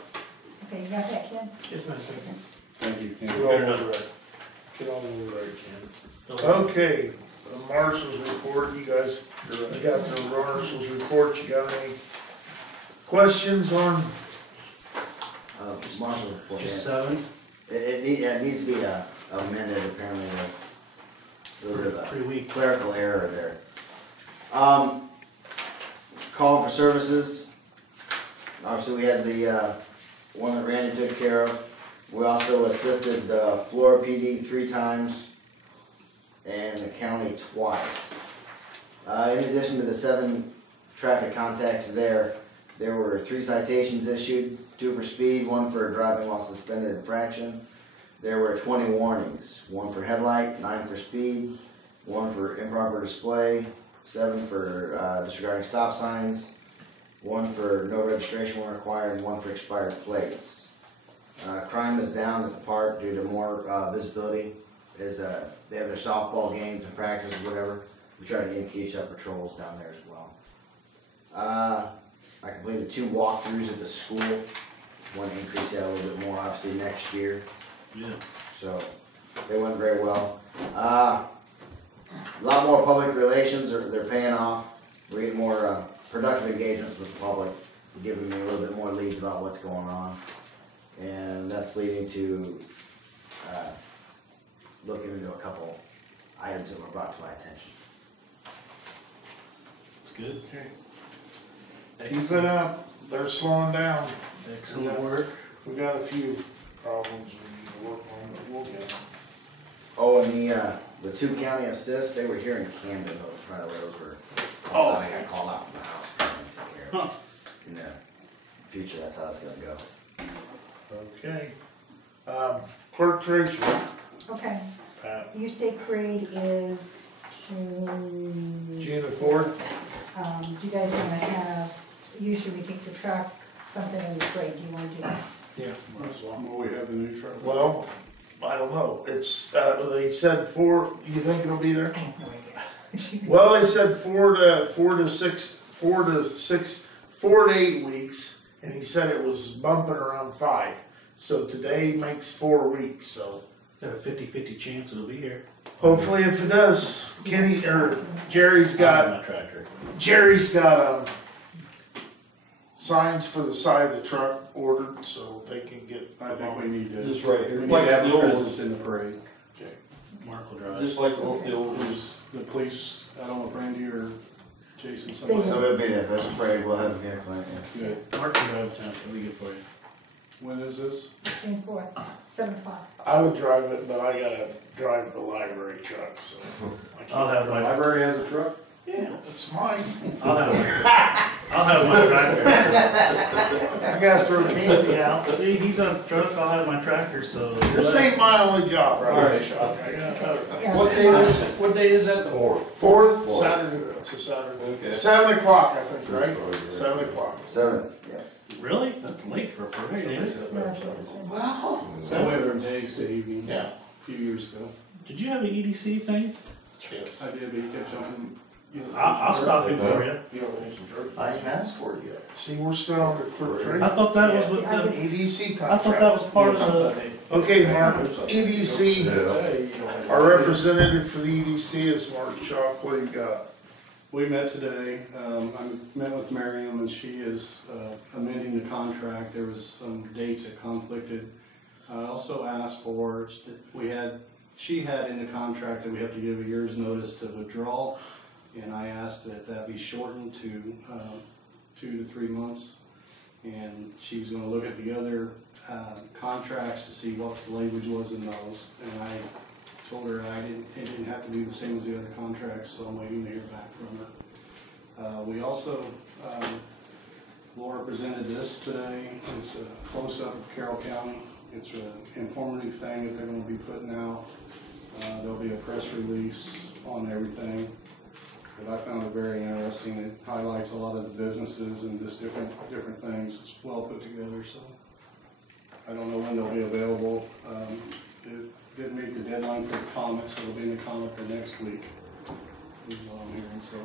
Okay, you got that, Ken? Yes, ma'am. Thank you, Ken. Get on the road, Ken. Okay, the marshal's report, you guys, you got the marshal's report, you got any questions on? Marshall report, Just yeah. 7, It needs to be amended, apparently there's a little bit of pretty a weak. clerical error there. Call for services. Obviously, we had the one that Randy took care of. We also assisted Florida PD 3 times and the county twice. In addition to the 7 traffic contacts there were 3 citations issued, 2 for speed, 1 for driving while suspended infraction. There were 20 warnings, 1 for headlight, 9 for speed, 1 for improper display, 7 for disregarding stop signs, 1 for no registration when required, and 1 for expired plates. Crime is down at the park due to more visibility. They have their softball games and practice or whatever. We try to increase our patrols down there as well. I completed 2 walkthroughs at the school. Want to increase that a little bit more, obviously, next year. Yeah. So, they went very well. A lot more public relations, they're paying off. We're getting more productive engagements with the public, giving me a little bit more leads about what's going on. And that's leading to looking into a couple items that were brought to my attention. It's good. Keep it up, they're slowing down. Excellent work. We got a few problems we need to work on, but we'll get them. Oh, and the 2 county assists, they were here in Camden, those probably those were. I got called out from the house. Huh. In the future, that's how it's gonna go. Okay. Clerk treasurer, Okay, Pat, the youth day parade is June the 4th. do you guys wanna have, usually we take the truck, something in the parade, do you wanna do that? Yeah, might as well. Will we have the new truck? Well, I don't know, it's, they said 4, you think it'll be there? I have no idea. Well, they said 4 to 8 weeks, and he said it was bumping around 5. So today makes 4 weeks, so Got a 50-50 chance it'll be here. hopefully if it does, Kenny, or I have my tractor. Jerry's got, signs for the side of the truck ordered, so they can get. I think we need to. Just right here. We need to have a presence in the parade. Mark will drive. Just like the old, Is the police, I don't know if Randy or Jason, So somebody. it'll be there, there's a parade, we'll have a vehicle, yeah. Good. Mark will drive town, it'll be good for you. When is this? June 4th, 7 o'clock. I would drive it, but I gotta drive the library truck, so. I can't. I'll have The my, library has a truck? Yeah, it's mine. I'll have my tractor. I gotta throw candy out. See, he's on the truck, I'll have my tractor, so. This ain't my only job, right? All right. Chuck. I gotta cover it. Yeah. What day is that? Fourth, Saturday, it's a Saturday. Okay. 7 o'clock, I think, right? 7 o'clock. 7, yes. Really? That's late for a parade, ain't it? No, that's what it's been. Wow. So went from days to evening. Yeah. A few years ago. Did you have an EDC thing? Yes. I did, but you kept jumping. I'll stop in for you. You don't need some turkey. I ain't asked for it yet. See, we're still on the clerk I trade. thought that was with the, EDC I thought that contract. was part of the, Okay, Mark, EDC, Yeah. our representative for the EDC is Mark Chalk. What do you got? We met today, I met with Miriam and she is amending the contract. There was some dates that conflicted. I also asked for, she had in the contract that we have to give a year's notice to withdraw. And I asked that that be shortened to 2 to 3 months. And she was gonna look at the other contracts to see what the language was in those. And I told her it didn't have to be the same as the other contracts, so I'm waiting to hear back from her. We also, Laura presented this today. It's a close-up of Carroll County. It's an informative thing that they're gonna be putting out. There'll be a press release on everything. But I found it very interesting. It highlights a lot of the businesses and just different things. It's well put together, so I don't know when they'll be available. It didn't meet the deadline for the comments, so it'll be in the comment the next week. Is what I'm hearing, so.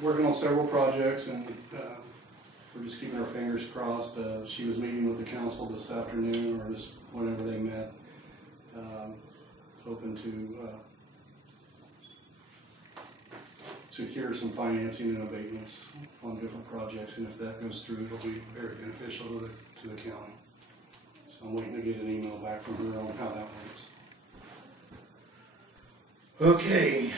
Working on several projects, and we're just keeping our fingers crossed. She was meeting with the council this afternoon, or whenever they met. Hoping to secure some financing and abatements on different projects, and if that goes through, it'll be very beneficial to the county. So I'm waiting to get an email back from her on how that works. Okay,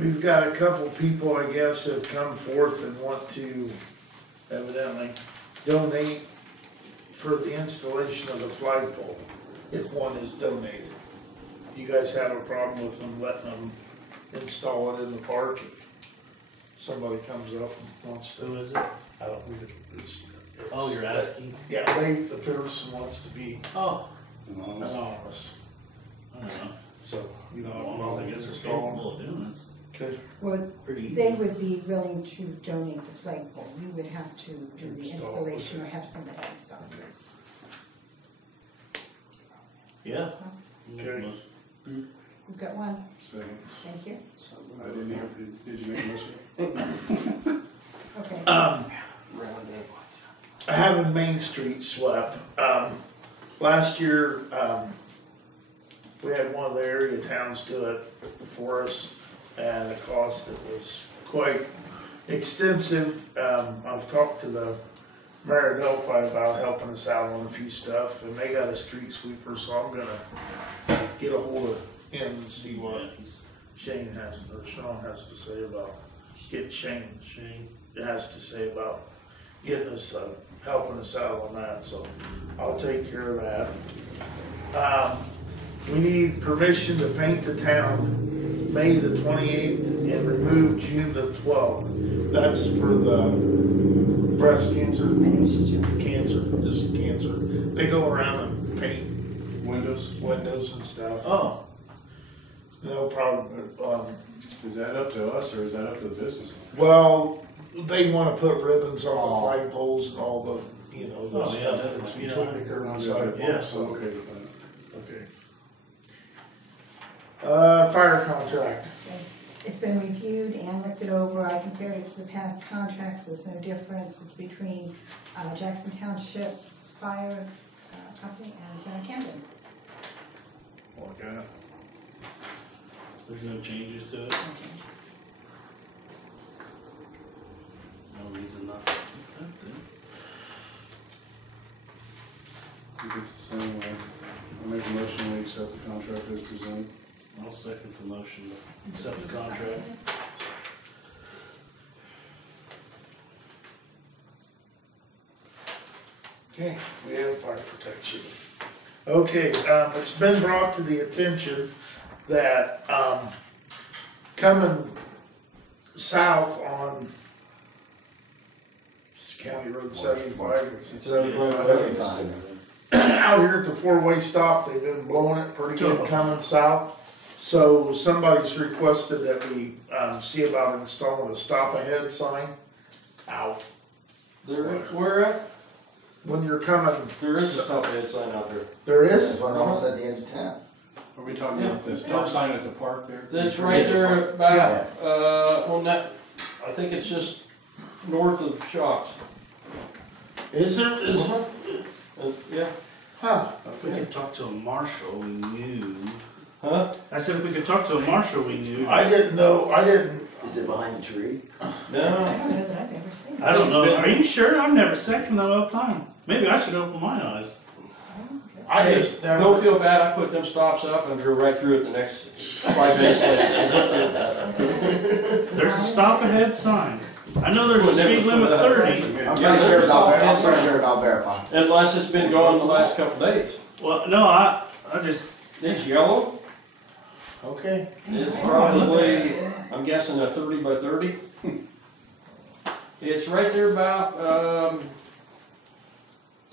we've got a couple people, I guess, that have come forth and want to evidently donate for the installation of the flagpole, if one is donated. You guys have a problem with them letting them install it in the park if somebody comes up and wants to? who is it? I don't think it's. Oh, you're asking? Yeah, the person wants to be Oh, anonymous, I don't know. so, you know, Well, I guess they're install. capable of doing it. Okay. Well, Pretty easy. they would be willing to donate the flagpole. You would have to do the Install it. installation or have somebody install it. Yeah. Okay. We've got one. Second. Thank you. I didn't hear, did you make a motion? Okay. Having Main Street swept, last year, we had one of the area towns do it for us, and the cost, it was quite extensive. I've talked to the mayor of Delphi about helping us out on a few stuff, and they got a street sweeper, so I'm gonna get a hold of him and see what Sean has to say about, Shane has to say about getting us, helping us out on that, so I'll take care of that. We need permission to paint the town May the 28th and remove June the 12th. That's for the breast cancer, just cancer. They go around and paint windows and stuff. Oh. They'll probably, Is that up to us, or is that up to the business? well, they wanna put ribbons on the flagpoles and all the, the Oh, yeah, stuff that- that's yeah. between the curb and sidewalk, Yeah. so. Okay with that. Okay. Fire contract. It's been reviewed and looked it over. I compared it to the past contracts. There's no difference. It's between Jackson Township Fire Company and Camden. Okay. There's no changes to it? No reason not to keep that then. I think it's the same way. I make a motion, we accept the contract as presented. I'll second the motion to accept the contract. Okay, we have fire protection. Okay, it's been brought to the attention that, coming south on County Road 75, out here at the four-way stop, they've been blowing it pretty good coming south. So somebody's requested that we, see about installing a stop-ahead sign out. Where at? When you're coming. There is a stop ahead sign out there. There is? That's almost at the edge of town. Are we talking about the stop sign at the park there? That's right there about, on that, I think it's just north of Shocks. Is there, Yeah. huh? If we could talk to a marshal, we knew. Huh? I said if we could talk to a marshal, we knew. I didn't know, Is it behind the tree? No. I don't know that I've ever seen it. I don't know. Are you sure? I've never seen them all the time. Maybe I should open my eyes. I just Don't never, feel bad, I put them stops up and drove right through it the next 5 minutes later. There's a stop ahead sign. I know there's a speed limit 30. I'm pretty sure I'll verify. Unless it's been gone the last couple of days. Well, no, I just, It's yellow, okay. it's probably, I'm guessing a 30 by 30. It's right there about,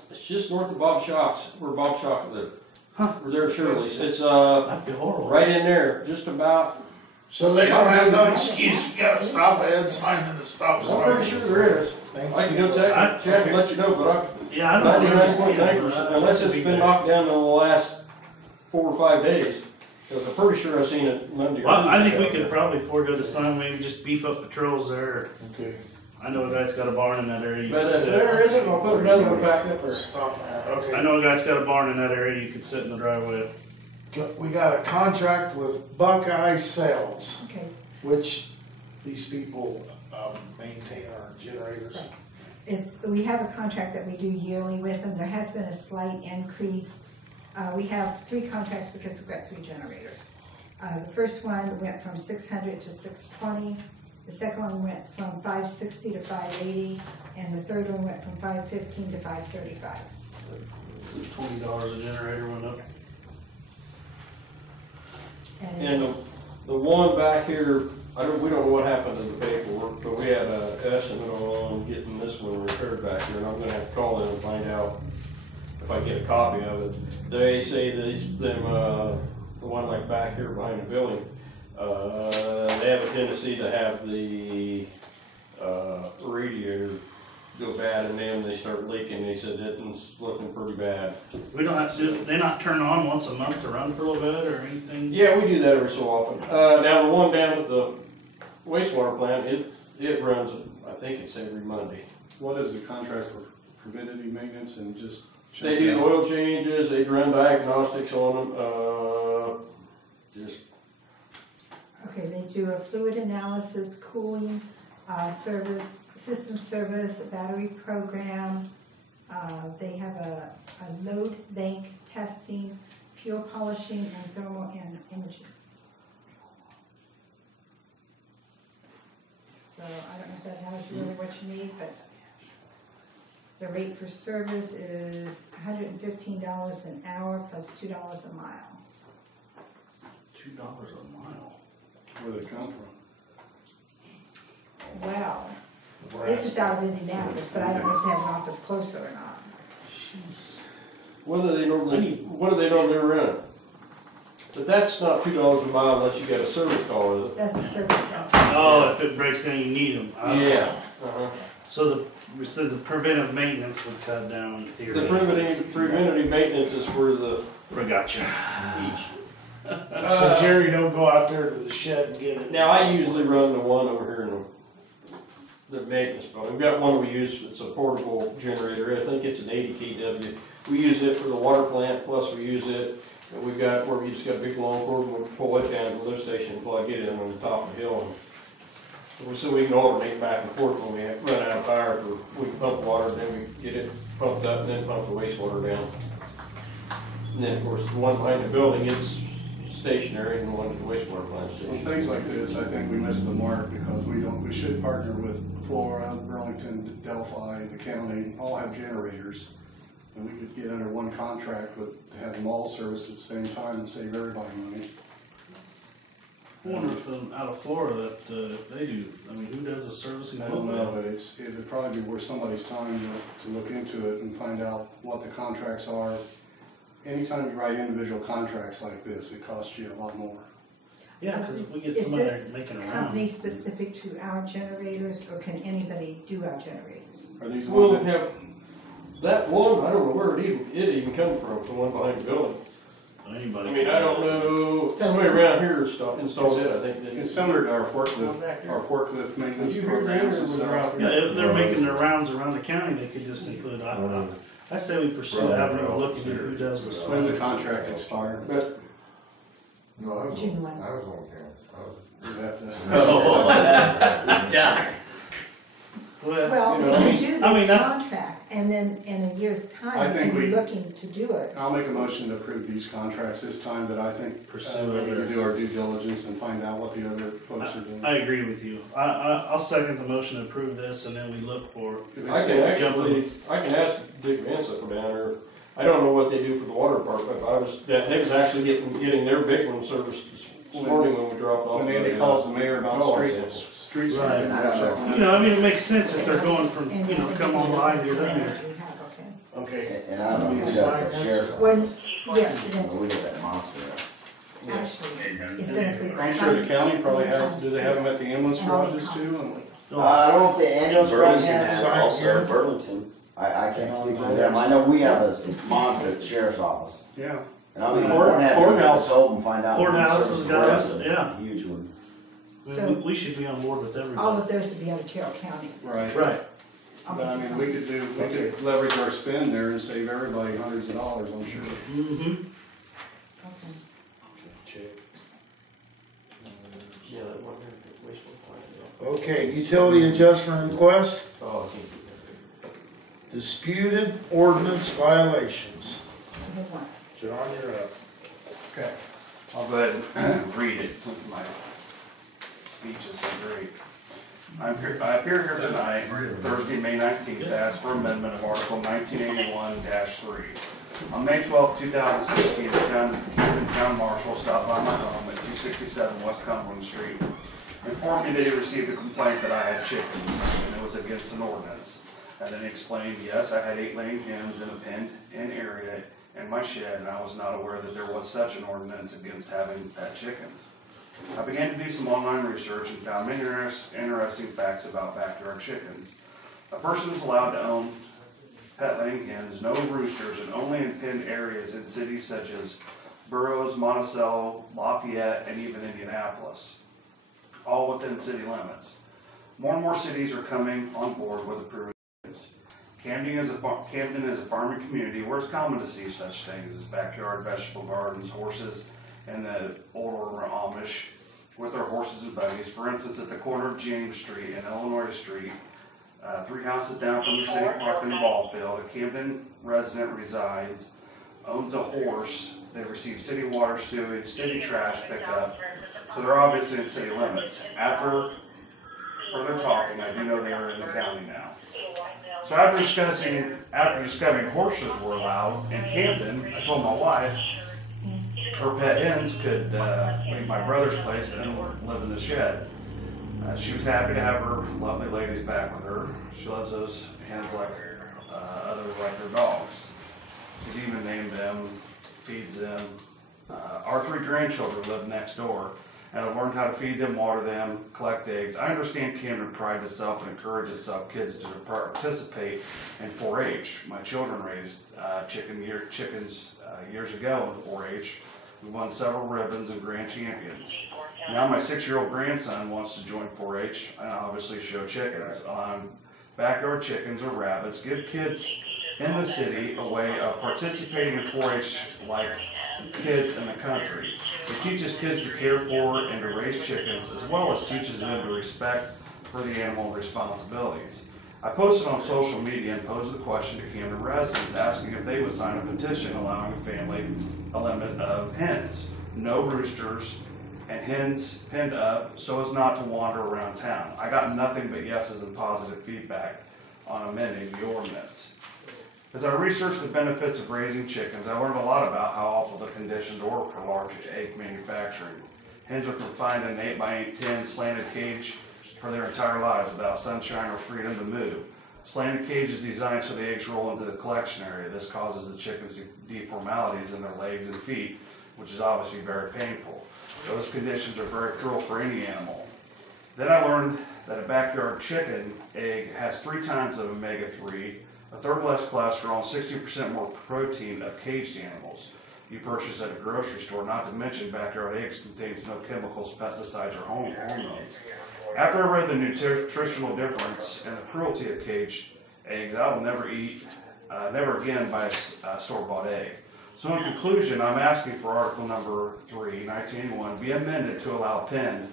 it's just north of Bob Shock's, where Bob Shock lived. Huh. We're there at Shirley's, it's, I feel horrible. right in there, just about, So they don't have no excuse, you got a stop-ahead sign and a stop sign. I'm pretty sure there is. Thanks. I can go check and let you know, but Yeah, I I'm don't know. 99.9%, unless it's been knocked down in the last 4 or 5 days. Because I'm pretty sure I've seen it Monday. Well, I think we could probably forego this time, maybe just beef up patrols there. Okay. I know a guy's got a barn in that area. You But could if sit. there isn't, I'll put another one back up there. Stop that, okay. I know a guy's got a barn in that area you could sit in the driveway. We got a contract with Buckeye Sales, Okay, which these people, maintain our generators. we have a contract that we do yearly with them. There has been a slight increase. We have 3 contracts because we've got 3 generators. The first one went from 600 to 620. The second one went from 560 to 580, and the third one went from 515 to 535. So $20 a generator went up. And the one back here, we don't know what happened to the paperwork, but we had an estimate on getting this one repaired back here, and I'm gonna have to call them and find out if I get a copy of it. They say the one like back here behind the building, they have a tendency to have the radiator go bad, and then they start leaking. They said it's looking pretty bad. We don't have to, they not turn on once a month to run for a little bit or anything? Yeah, we do that every so often. Now the one down at the wastewater plant, it runs, I think it's every Monday. What is the contract for preventative maintenance and just? They do the oil changes, they run diagnostics on them, just. Okay, they do a fluid analysis, cooling, system service, a battery program. They have a load bank testing, fuel polishing, and thermal imaging. So I don't know if that has really what you need, but the rate for service is $115 an hour plus $2 a mile. $2 a mile. Where did it come from? Wow. This is out of Indianapolis, but I don't know if they have an office closer or not. What do they normally run? But that's not $2 a mile unless you get a service call, is it? That's a service call. Oh, if it breaks down, you need them. Yeah. Uh-huh. So the preventive maintenance would cut down in theory. The preventative maintenance is for the I gotcha. each. So Jerry, don't go out there to the shed and get it. Now, I usually run the one over here in the maintenance building. We've got one we use, it's a portable generator. I think it's an 80 kW. We use it for the water plant, plus we use it, and we've got where we just got a big long cord, and we pull it down to the lift station and plug it in on the top of the hill. And so we can alternate back and forth when we run out of fire. We can pump water, then we get it pumped up, and then pump the wastewater down. And then, of course, the one behind the building, it's stationary, and the one at the wastewater plant On station. things like this, I think we missed the mark because we should partner with Flora, Burlington, Delphi, the county, all have generators. And we could get under one contract with, to have them all serviced at the same time and save everybody money. I wonder if out of Florida that they do, I mean, who does the servicing? I don't know, but it would probably be worth somebody's time to look into it and find out what the contracts are. Anytime you write individual contracts like this, it costs you a lot more. Yeah, because if we get somebody there making a Is this company round. specific to our generators, or can anybody do our generators? Are these the We'll ones that, have, that one, I don't know where it even come from, the one behind the building. Anybody. I mean, I don't know, somebody around here installed it, I think. it's similar to our forklift maintenance You heard that, programs or and was it stuff. around Yeah, if they're making their rounds around the county, they could just include, I say we pursue avenue of looking at who does this. When's the contract expire? But No, I was June on, one. I was on campus. We'd have to. Well, you we know, can do I mean, this that's- contract, and then in a year's I time, think we'll be we- looking to do it. I'll make a motion to approve these contracts this time, but I think Pursue we need other- to do our due diligence and find out what the other folks are doing. I agree with you. I'll second the motion to approve this, and then we look for, I can actually, I can ask Dick Vance up down there. I don't know what they do for the water department, but they was actually getting their big one serviced this morning when we dropped off. When Andy calls the mayor about Oh, streets. Right. Yeah. I mean, it makes sense if they're going from, And come online here, then you here. have, okay. Okay. And I don't know if we got the sheriff's When, office. yeah, We got that monster. actually, it's been approved. I'm sure the county probably has, do they have them at the ambulance garages too? And I don't know if the ambulance guys have Sorry, it. also Burlington. I can't speak for them. I know we have a monster at the sheriff's office. Yeah, And I'll be Court- more than happy to courthouse. consult and find out. Courthouse has got it, yeah. Huge one. We should be on board with All everybody. of those would be out of Carroll County. right. Right. But I mean, we could leverage our spend there and save everybody hundreds of dollars, I'm sure. Mm-hmm. Okay. Check. Yeah, that one there, wastewater plant, Okay, utility adjustment request, yeah. Oh, I can't do disputed ordinance violations. You have one. John, you're up. Okay, I'll go ahead and read it since my speech is so great. I appear here tonight, Thursday, May 19th, to ask for amendment of Article 1981-3. On May 12, 2016, the Camden Town Marshal stopped by my home at 267 West Cumberland Street, informed me that he received a complaint that I had chickens, and it was against an ordinance. And then he explained, yes, I had 8 laying hens in a penned-in area in my shed, and I was not aware that there was such an ordinance against having pet chickens. I began to do some online research and found many interesting facts about backyard chickens. A person is allowed to own pet laying hens, no roosters, and only in penned areas in cities such as Burroughs, Monticello, Lafayette, and even Indianapolis, all within city limits. More and more cities are coming on board with approving chickens. Camden is a farming community where it's common to see such things as backyard vegetable gardens, horses, and the older Amish with their horses and buggies. For instance, at the corner of James Street and Illinois Street, 3 houses down from the city park and ball field, a Camden resident resides, owns a horse. They receive city water, sewage, city trash pickup, so they're obviously in city limits. After further talking, I do know they are in the county now. So after discovering horses were allowed in Camden, I told my wife her pet hens could leave my brother's place and live in the shed. She was happy to have her lovely ladies back with her. She loves those hens like others like their dogs. She's even named them, feeds them. Our 3 grandchildren live next door, and I've learned how to feed them, water them, collect eggs. I understand Camden prides itself and encourages kids to participate in 4-H. My children raised chickens years ago in 4-H. We won several ribbons and grand champions. Now my 6-year-old grandson wants to join 4-H and obviously show chickens. Backyard chickens or rabbits give kids in the city a way of participating in 4-H like kids in the country. It teaches kids to care for and to raise chickens, as well as teaches them to respect for the animal responsibilities. I posted on social media and posed the question to Camden residents, asking if they would sign a petition allowing a family a limit of hens, no roosters, and hens penned up so as not to wander around town. I got nothing but yeses and positive feedback on amending the ordinance. As I researched the benefits of raising chickens, I learned a lot about how awful the conditions are for large egg manufacturing. Hens are confined in an 8x8 tin slanted cage for their entire lives without sunshine or freedom to move. Slanted cage is designed so the eggs roll into the collection area. This causes the chickens deformalities in their legs and feet, which is obviously very painful. Those conditions are very cruel for any animal. Then I learned that a backyard chicken egg has 3 times of omega-3, a third less cholesterol, and 60% more protein of caged animals you purchase at a grocery store. Not to mention, backyard eggs contains no chemicals, pesticides, or hormones. After I read the nutritional difference and the cruelty of caged eggs, I will never again buy a store-bought egg. So in conclusion, I'm asking for Article Number 3, 1981, be amended to allow penned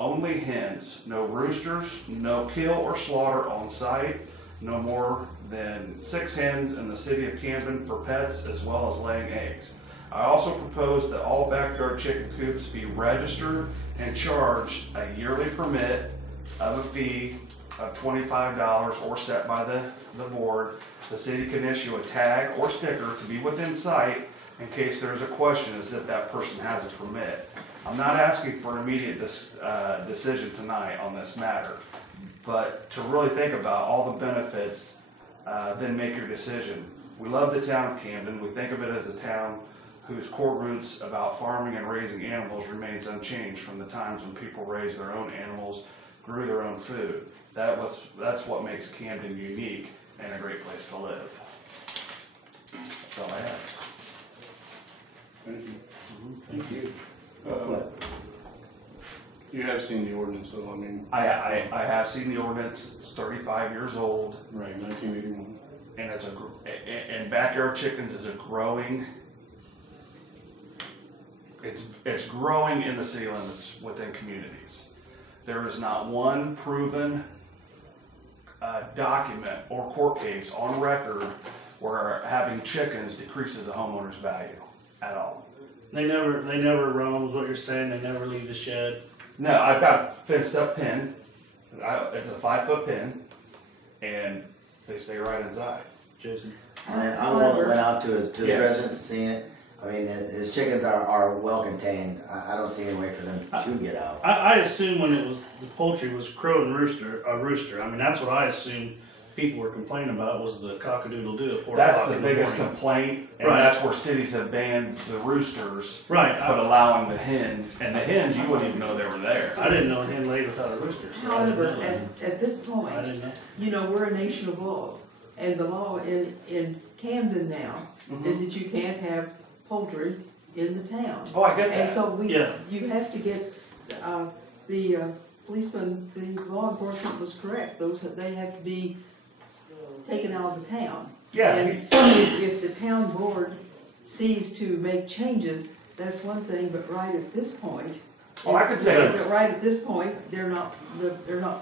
only hens, no roosters, no kill or slaughter on site, no more than 6 hens in the city of Camden for pets as well as laying eggs. I also propose that all backyard chicken coops be registered and charged a yearly permit of a fee of $25 or set by the board. The city can issue a tag or sticker to be within sight in case there's a question as if that person has a permit. I'm not asking for an immediate decision tonight on this matter, but to really think about all the benefits, then make your decision. We love the town of Camden. We think of it as a town whose core roots about farming and raising animals remains unchanged from the times when people raised their own animals, grew their own food. That's what makes Camden unique and a great place to live. That's all I have. Thank you. Thank you. You have seen the ordinance, so I mean. I have seen the ordinance. It's 35 years old. Right, 1981. And and backyard chickens is a growing. It's growing in the city limits within communities. There is not one proven document or court case on record where having chickens decreases a homeowner's value at all. They never roam, is what you're saying. They never leave the shed. No, I've got a fenced up pen. It's a 5-foot pen, and they stay right inside. Jason? I went out to his residence, seen it. I mean, his chickens are well contained. I don't see any way for them to get out. I assume when it was the poultry was crow and rooster. I mean, that's what I assumed people were complaining about was the cock-a-doodle-doo at 4 o'clock. That's the biggest complaint, and that's where cities have banned the roosters, right? But allowing the hens. And the hens, you wouldn't even know they were there. I didn't know a hen laid without a rooster. So however, at this point, I didn't know. You know, we're a nation of laws, and the law in Camden now is that you can't have poultry in the town. Oh, I get that. And so you have to get the policeman, the law enforcement was correct. They have to be taken out of the town. Yeah. And if the town board sees to make changes, that's one thing. But right at this point, I could say that right at this point, they're not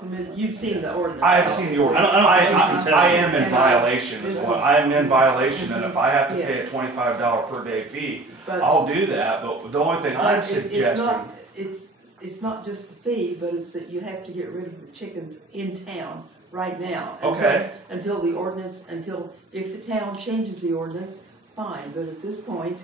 permitted. You've seen the ordinance. I have seen the ordinance. I am in violation as well. I am in violation, and if I have to pay a $25 per day fee, I'll do that. But the only thing I'm suggesting, it's not just the fee, but it's that you have to get rid of the chickens in town right now. Until the ordinance, if the town changes the ordinance, fine. But at this point,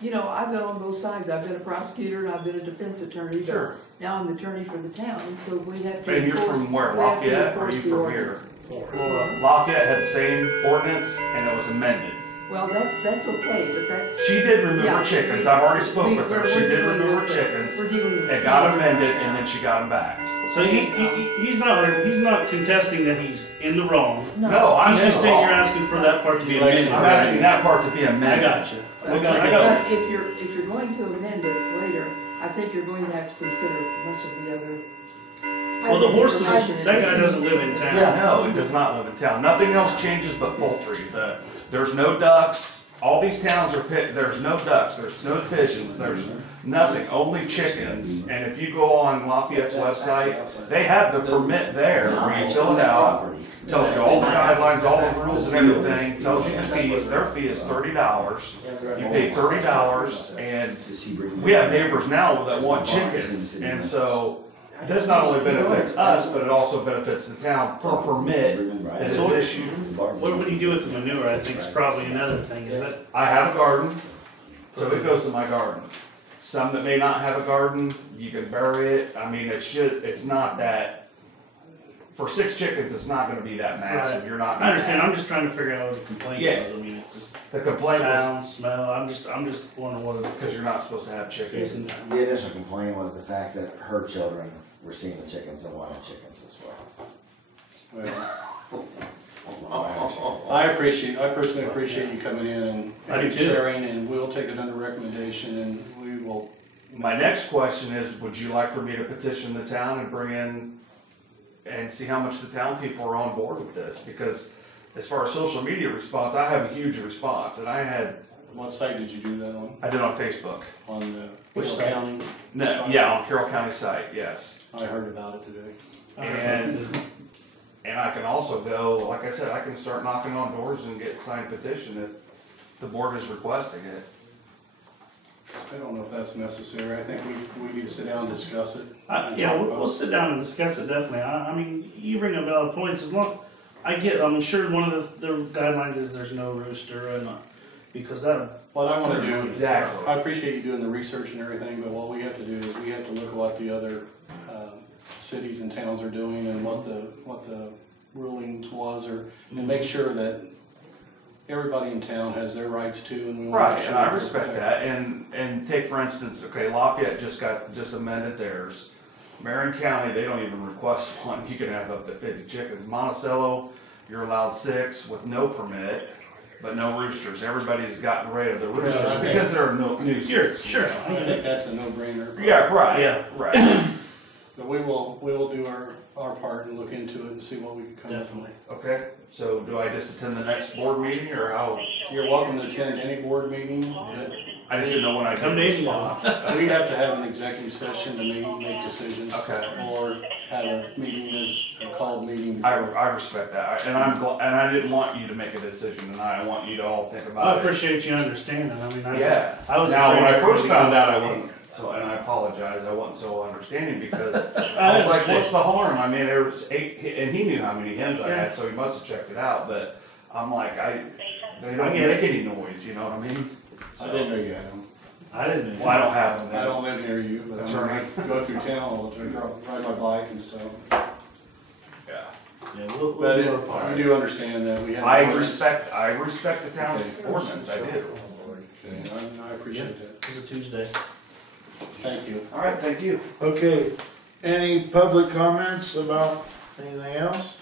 you know, I've been on both sides. I've been a prosecutor and I've been a defense attorney. Sure. Now I'm the attorney for the town, and so we have to. And you're from where, Lafayette, or are you from here? Lafayette had the same ordinance, and it was amended. Well, that's okay, but that's. She did remove her chickens. I've already spoken with her. She did remove her chickens. We're dealing with. It got amended, and then she got them back. So he's not contesting that he's in the wrong. No, I'm just saying you're asking for that part to be amended. I'm asking that part to be amended. I got you. But if you're going to amend it later, I think you're going to have to consider much of the other. Well, the horses, that guy doesn't live in town. Yeah, no, he does not live in town. Nothing else changes but poultry. There's no ducks. All these towns are there's no ducks, there's no pigeons, there's nothing, only chickens. And if you go on Lafayette's website, they have the permit there where you fill it out, tells you all the guidelines, all the rules and everything, tells you the fees. Their fee is $30. You pay $30, and we have neighbors now that want chickens. And so This not only benefits us, but it also benefits the town per permit that is So- issued. What would you do with the manure, I think is probably another thing, is that, I have a garden, so it goes to my garden. Some that may not have a garden, you can bury it. I mean, it's not that, for 6 chickens, it's not gonna be that massive. Right. You're not I gonna understand, have- I'm just trying to figure out what the complaint Yeah. was, I mean, it's just The complaint was, sound, smell, I'm just wondering what it because you're not supposed to have chickens. is. The initial complaint was the fact that her children were seeing the chickens and wanted chickens as well. Well, Was my understanding. I personally appreciate you coming in I do and too. sharing, and we'll take it under recommendation, and we will. My next question is, would you like for me to petition the town and bring in, and see how much the town people are on board with this? Because as far as social media response, I have a huge response, and What site did you do that on? I did it on Facebook. On the Which Carroll site? County? No, site? yeah, on Carroll County site, yes. I heard about it today. And I can also go, like I said, I can start knocking on doors and get signed petition if the board is requesting it. I don't know if that's necessary. I think we need to sit down and discuss it. and Yeah, talk we'll about it. sit down and discuss it, definitely. I mean, you bring up valid points, as long, I'm sure one of the guidelines is there's no rooster, and, because that, What I wanna do, Exactly. I appreciate you doing the research and everything, but what we have to do is we have to look at what the other, cities and towns are doing and what the ruling was, and make sure that everybody in town has their rights too, and we want to Right, make sure. and I they're respect protected. that, and take for instance, okay, Lafayette just amended theirs. Marion County, they don't even request one, you can have up to 50 chickens. Monticello, you're allowed 6 with no permit, but no roosters. Everybody's gotten rid of the roosters okay. because there are no nuisance. sure. I think that's a no-brainer. Yeah, right. Yeah. Right. But we will do our part and look into it and see what we can come up with. Definitely. Okay, so do I just attend the next board meeting, or how? You're welcome to attend any board meeting, but I just didn't know when I Come did to any response. we have to have an executive session to make decisions. Okay. Or have a meeting as a called meeting. I respect that, and I didn't want you to make a decision tonight. I want you to all think I about it. appreciate you understanding, I mean, Yeah. I was. Now, when afraid I first everybody- found out, I wasn't. So, and I apologize, I wasn't so understanding because I I was like, understand. what's the harm? I mean, there was 8, and he knew how many hens I had, so he must have checked it out, but I'm like, they don't get make it. any noise, you know what I mean? I didn't know you had them. I didn't. Well, I don't have them I then. don't live near you, but I go through town all the time, ride my bike and stuff. Yeah. Yeah, we'll But do our part. you do understand that we have. I respect the town's ordinance, I do. Okay, I appreciate that. It's a Tuesday. Thank you. All right, thank you. Okay, any public comments about anything else?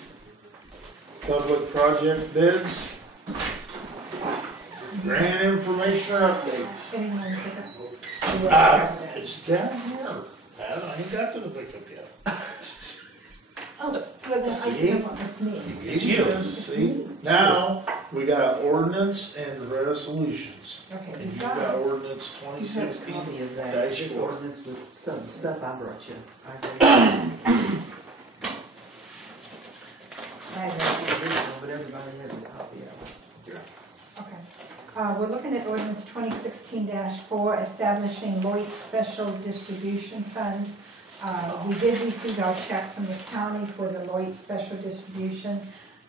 Public project bids? Grant information or updates? Anyone pick up? It's down here. I ain't got to the pickup yet. Oh, well, then I See? think it's me. It's you. See, now, we got ordinance and resolutions. Okay, And you've you've got got it. ordinance You have a 2016. copy of that, dash this 4. ordinance with some stuff I brought you. I have the original, but everybody has a copy of it. Okay. We're looking at ordinance 2016-4, establishing Lloyd Special Distribution Fund. We did receive our check from the county for the Lloyd Special Distribution.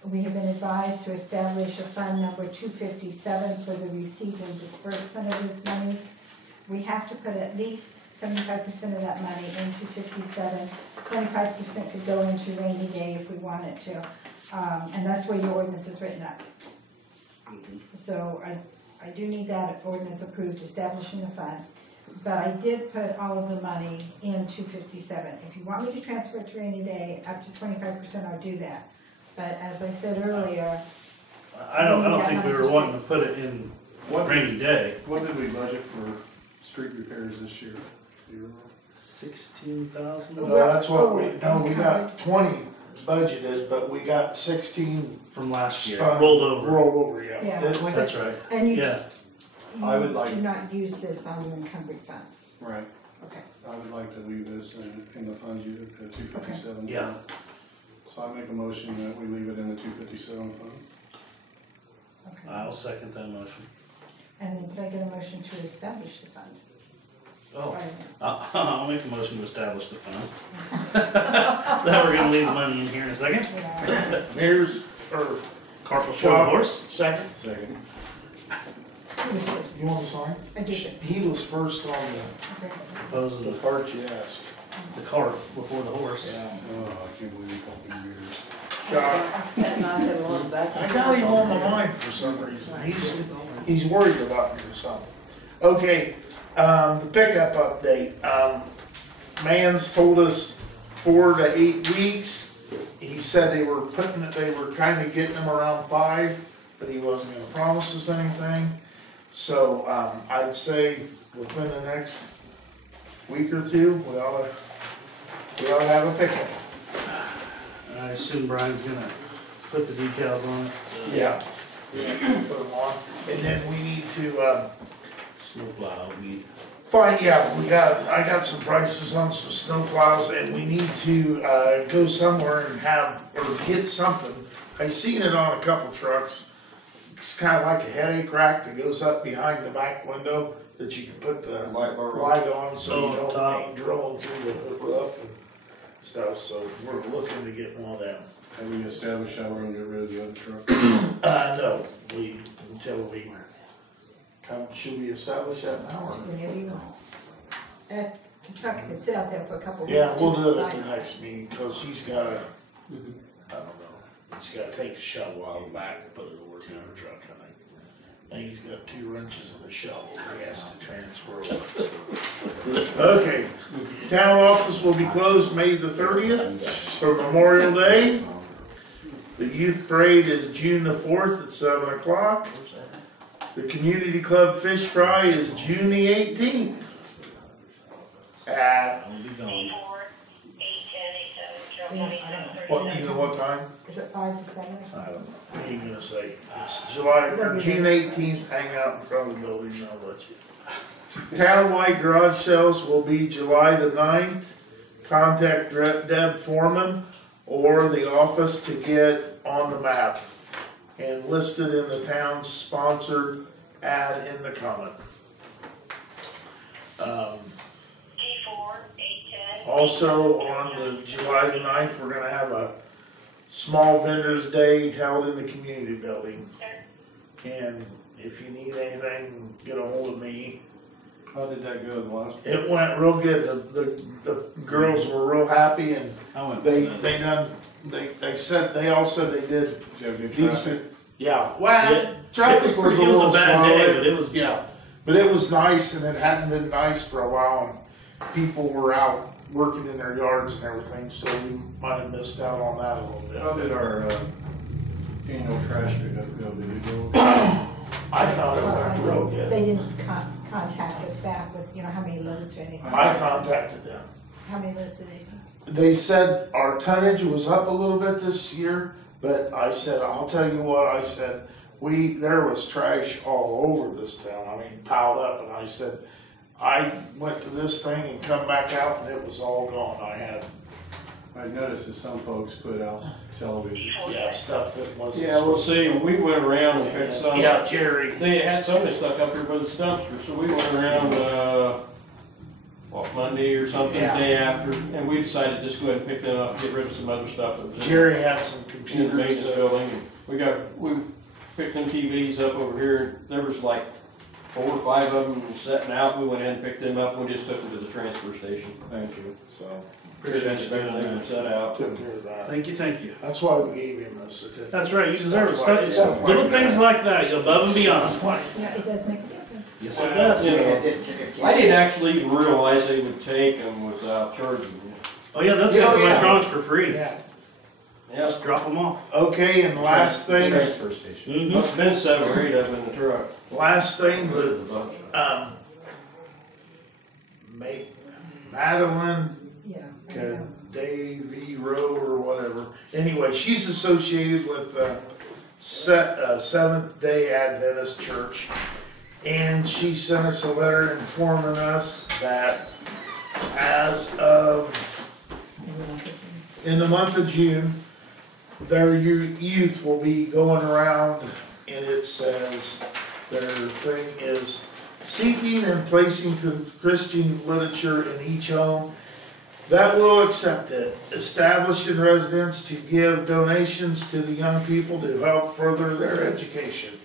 We have been advised to establish a fund number 257 for the receipt and disbursement of those monies. We have to put at least 75% of that money into 257. 25% could go into rainy day if we wanted to. And that's where your ordinance is written up. So I do need that ordinance approved, establishing the fund. But I did put all of the money in 257. If you want me to transfer it to rainy day, up to 25%, I'll do that. But as I said earlier, I don't think we were wanting to put it in What rainy day. What did we budget for street repairs this year? Do you remember? 16,000? Well, that's what we Oh, got 20 budgeted, but we got 16 From last year, spun- rolled over. Rolled over, yeah. Yeah. Didn't we? That's right, and you yeah. I would like- do not use this on your encumbered funds. Right. Okay. I would like to leave this in the fund, the 257 Yeah. fund. So I make a motion that we leave it in the 257 fund. Okay. I'll second that motion. And then could I get a motion to establish the fund? Oh, finance. I'll make a motion to establish the fund. That we're gonna leave the money in here in a second. Yeah. Mayor's, or Cart before the Sean, horse. second? Second. Who was first? You want to sign? I did. He was first on Okay. Opposing the part you asked. the cart before the horse. Oh, I can't believe you called me yours. And I had a lot of back. I got him on my mind for some reason. He's worried about me or something. Okay, the pickup update. Mans told us 4 to 8 weeks. He said they were kind of getting them around 5, but he wasn't gonna promise us anything. So, I'd say within the next week or two, we ought to have a pickup. I assume Brian's gonna put the decals on it. Yeah. Put them on, and then we need to, Snowplow, weed. I got some prices on some snowplows, and we need to, go somewhere and get something. I seen it on a couple trucks. It's kinda like a headache rack that goes up behind the back window that you can put the Light bar. light on, so you Oh, don't top. ain't drilling through the roof and stuff, so we're looking to get one of them. Have we established how we're gonna get rid of the other truck? No, until we come, should we establish that now or? Whenever you want. That truck could sit out there for a couple of weeks. Yeah, we'll to do it at decide. the next meeting, cause he's gotta, I don't know, he's gotta take the shovel out of the back and put it over to the truck, I think. I think he's got 2 wrenches in the shovel he has to transfer over. Okay, town office will be closed May the 30th for Memorial Day. The youth parade is June the 4th at 7 o'clock. The community club fish fry is June the 18th. At, I'll be gone. what, you know what time? Is it 5 to 7 or I something? don't know, what are you gonna say? It's June 18th, hang out in front of the building, and I'll let you. Townwide garage sales will be July the 9th. Contact Deb Foreman or the office to get on the map and listed in the town's sponsored ad in the comment. Also, on the July the 9th, we're gonna have a small vendors day held in the community building. And if you need anything, get a hold of me. How did that go the last? It went real good. The girls were real happy, and I went. they all said they did Did you have good traffic? decent. Yeah, well, Yeah. traffic was a It little was a bad slow. day, but it was. Yeah, but it was nice, and it hadn't been nice for a while, and people were out working in their yards and everything, so we might have missed out on that a little bit. How did our annual trash pickup go? Did it go? I thought it went real good. They didn't contact us back with, how many loads or anything. I contacted them. How many loads did they do? They said our tonnage was up a little bit this year, but I said, I'll tell you what, I said, there was trash all over this town, I mean, piled up, and I said, I went to this thing and come back out and it was all gone. I noticed that some folks put out televisions. Stuff that wasn't. Yeah, we'll see, we went around and picked some. Yeah, Jerry. They had some of this stuff up here by the dumpster, so we went around, Monday or something, the Yeah. day after, and we decided to just go ahead and pick them up, get rid of some other stuff that was in Jerry had some in the computers. maintenance building, and we picked them TVs up over here, there was like 4 or 5 of them setting out, we went ahead and picked them up, we just took them to the transfer station. Thank you. So, Appreciate you doing They were that. set out. took care of that. Thank you. That's why we gave him a certificate. That's right, you deserve it. Stuff Stuff- like little that. things like that, you're above and beyond. Yeah, it does make a difference. Yes, it does. You know, I didn't actually even realize they would take them without charging them. Oh yeah, they'll take Yeah, them yeah. electronics for free. Yeah. Yeah, Just drop them off. Okay, and last thing, Transfer station. must have been 7 or 8 of them in the truck. Madeline Yeah. I know. Davy Rowe or whatever. Anyway, she's associated with Seventh-day Adventist Church. And she sent us a letter informing us that as of, in the month of June, their youth will be going around, and it says, their thing is seeking and placing Christian literature in each home that will accept it, establishing residents to give donations to the young people to help further their education,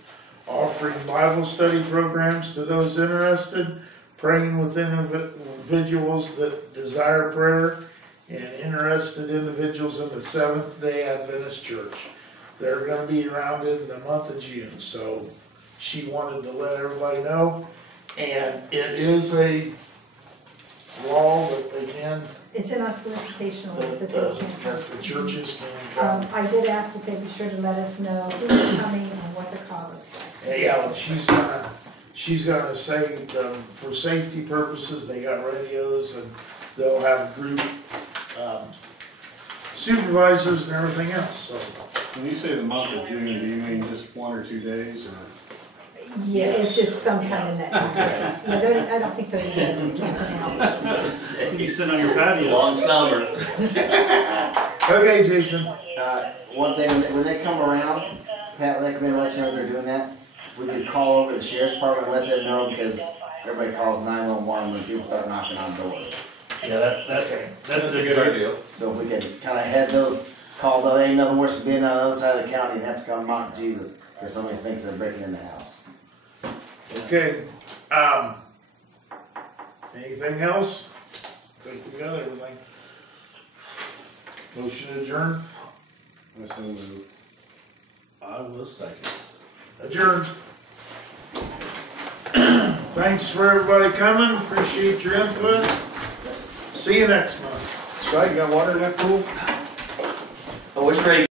offering Bible study programs to those interested, praying with individuals that desire prayer, and interested individuals in the Seventh-day Adventist Church. They're gonna be around in the month of June, so she wanted to let everybody know. And it is a law that they can, It's in our solicitation list that they can come. the churches can come. I did ask that they be sure to let us know who's coming and what the call looks like. Yeah, well, she's gonna say, for safety purposes, they got radios and they'll have group, supervisors and everything else, so. When you say the month of June, do you mean just 1 or 2 days, or? Yeah, it's just sometime in that time. Yeah, I don't think they're even camping out. You sit on your patio. Long summer. Okay, Jason. One thing, when they come around, Pat, they come in and let you know they're doing that. If we could call over the sheriff's department and let them know, because everybody calls 911 when people start knocking on doors. Yeah, that's a good idea. So if we could kinda head those calls out, ain't nothing worse than being on the other side of the county and have to come mock Jesus, because somebody thinks they're breaking in the house. Okay, anything else? I think we got everything. Motion adjourned, I so move. I was second. adjourned. Thanks for everybody coming, appreciate your input. See you next month. Scott, you got water in that pool? I wish Ray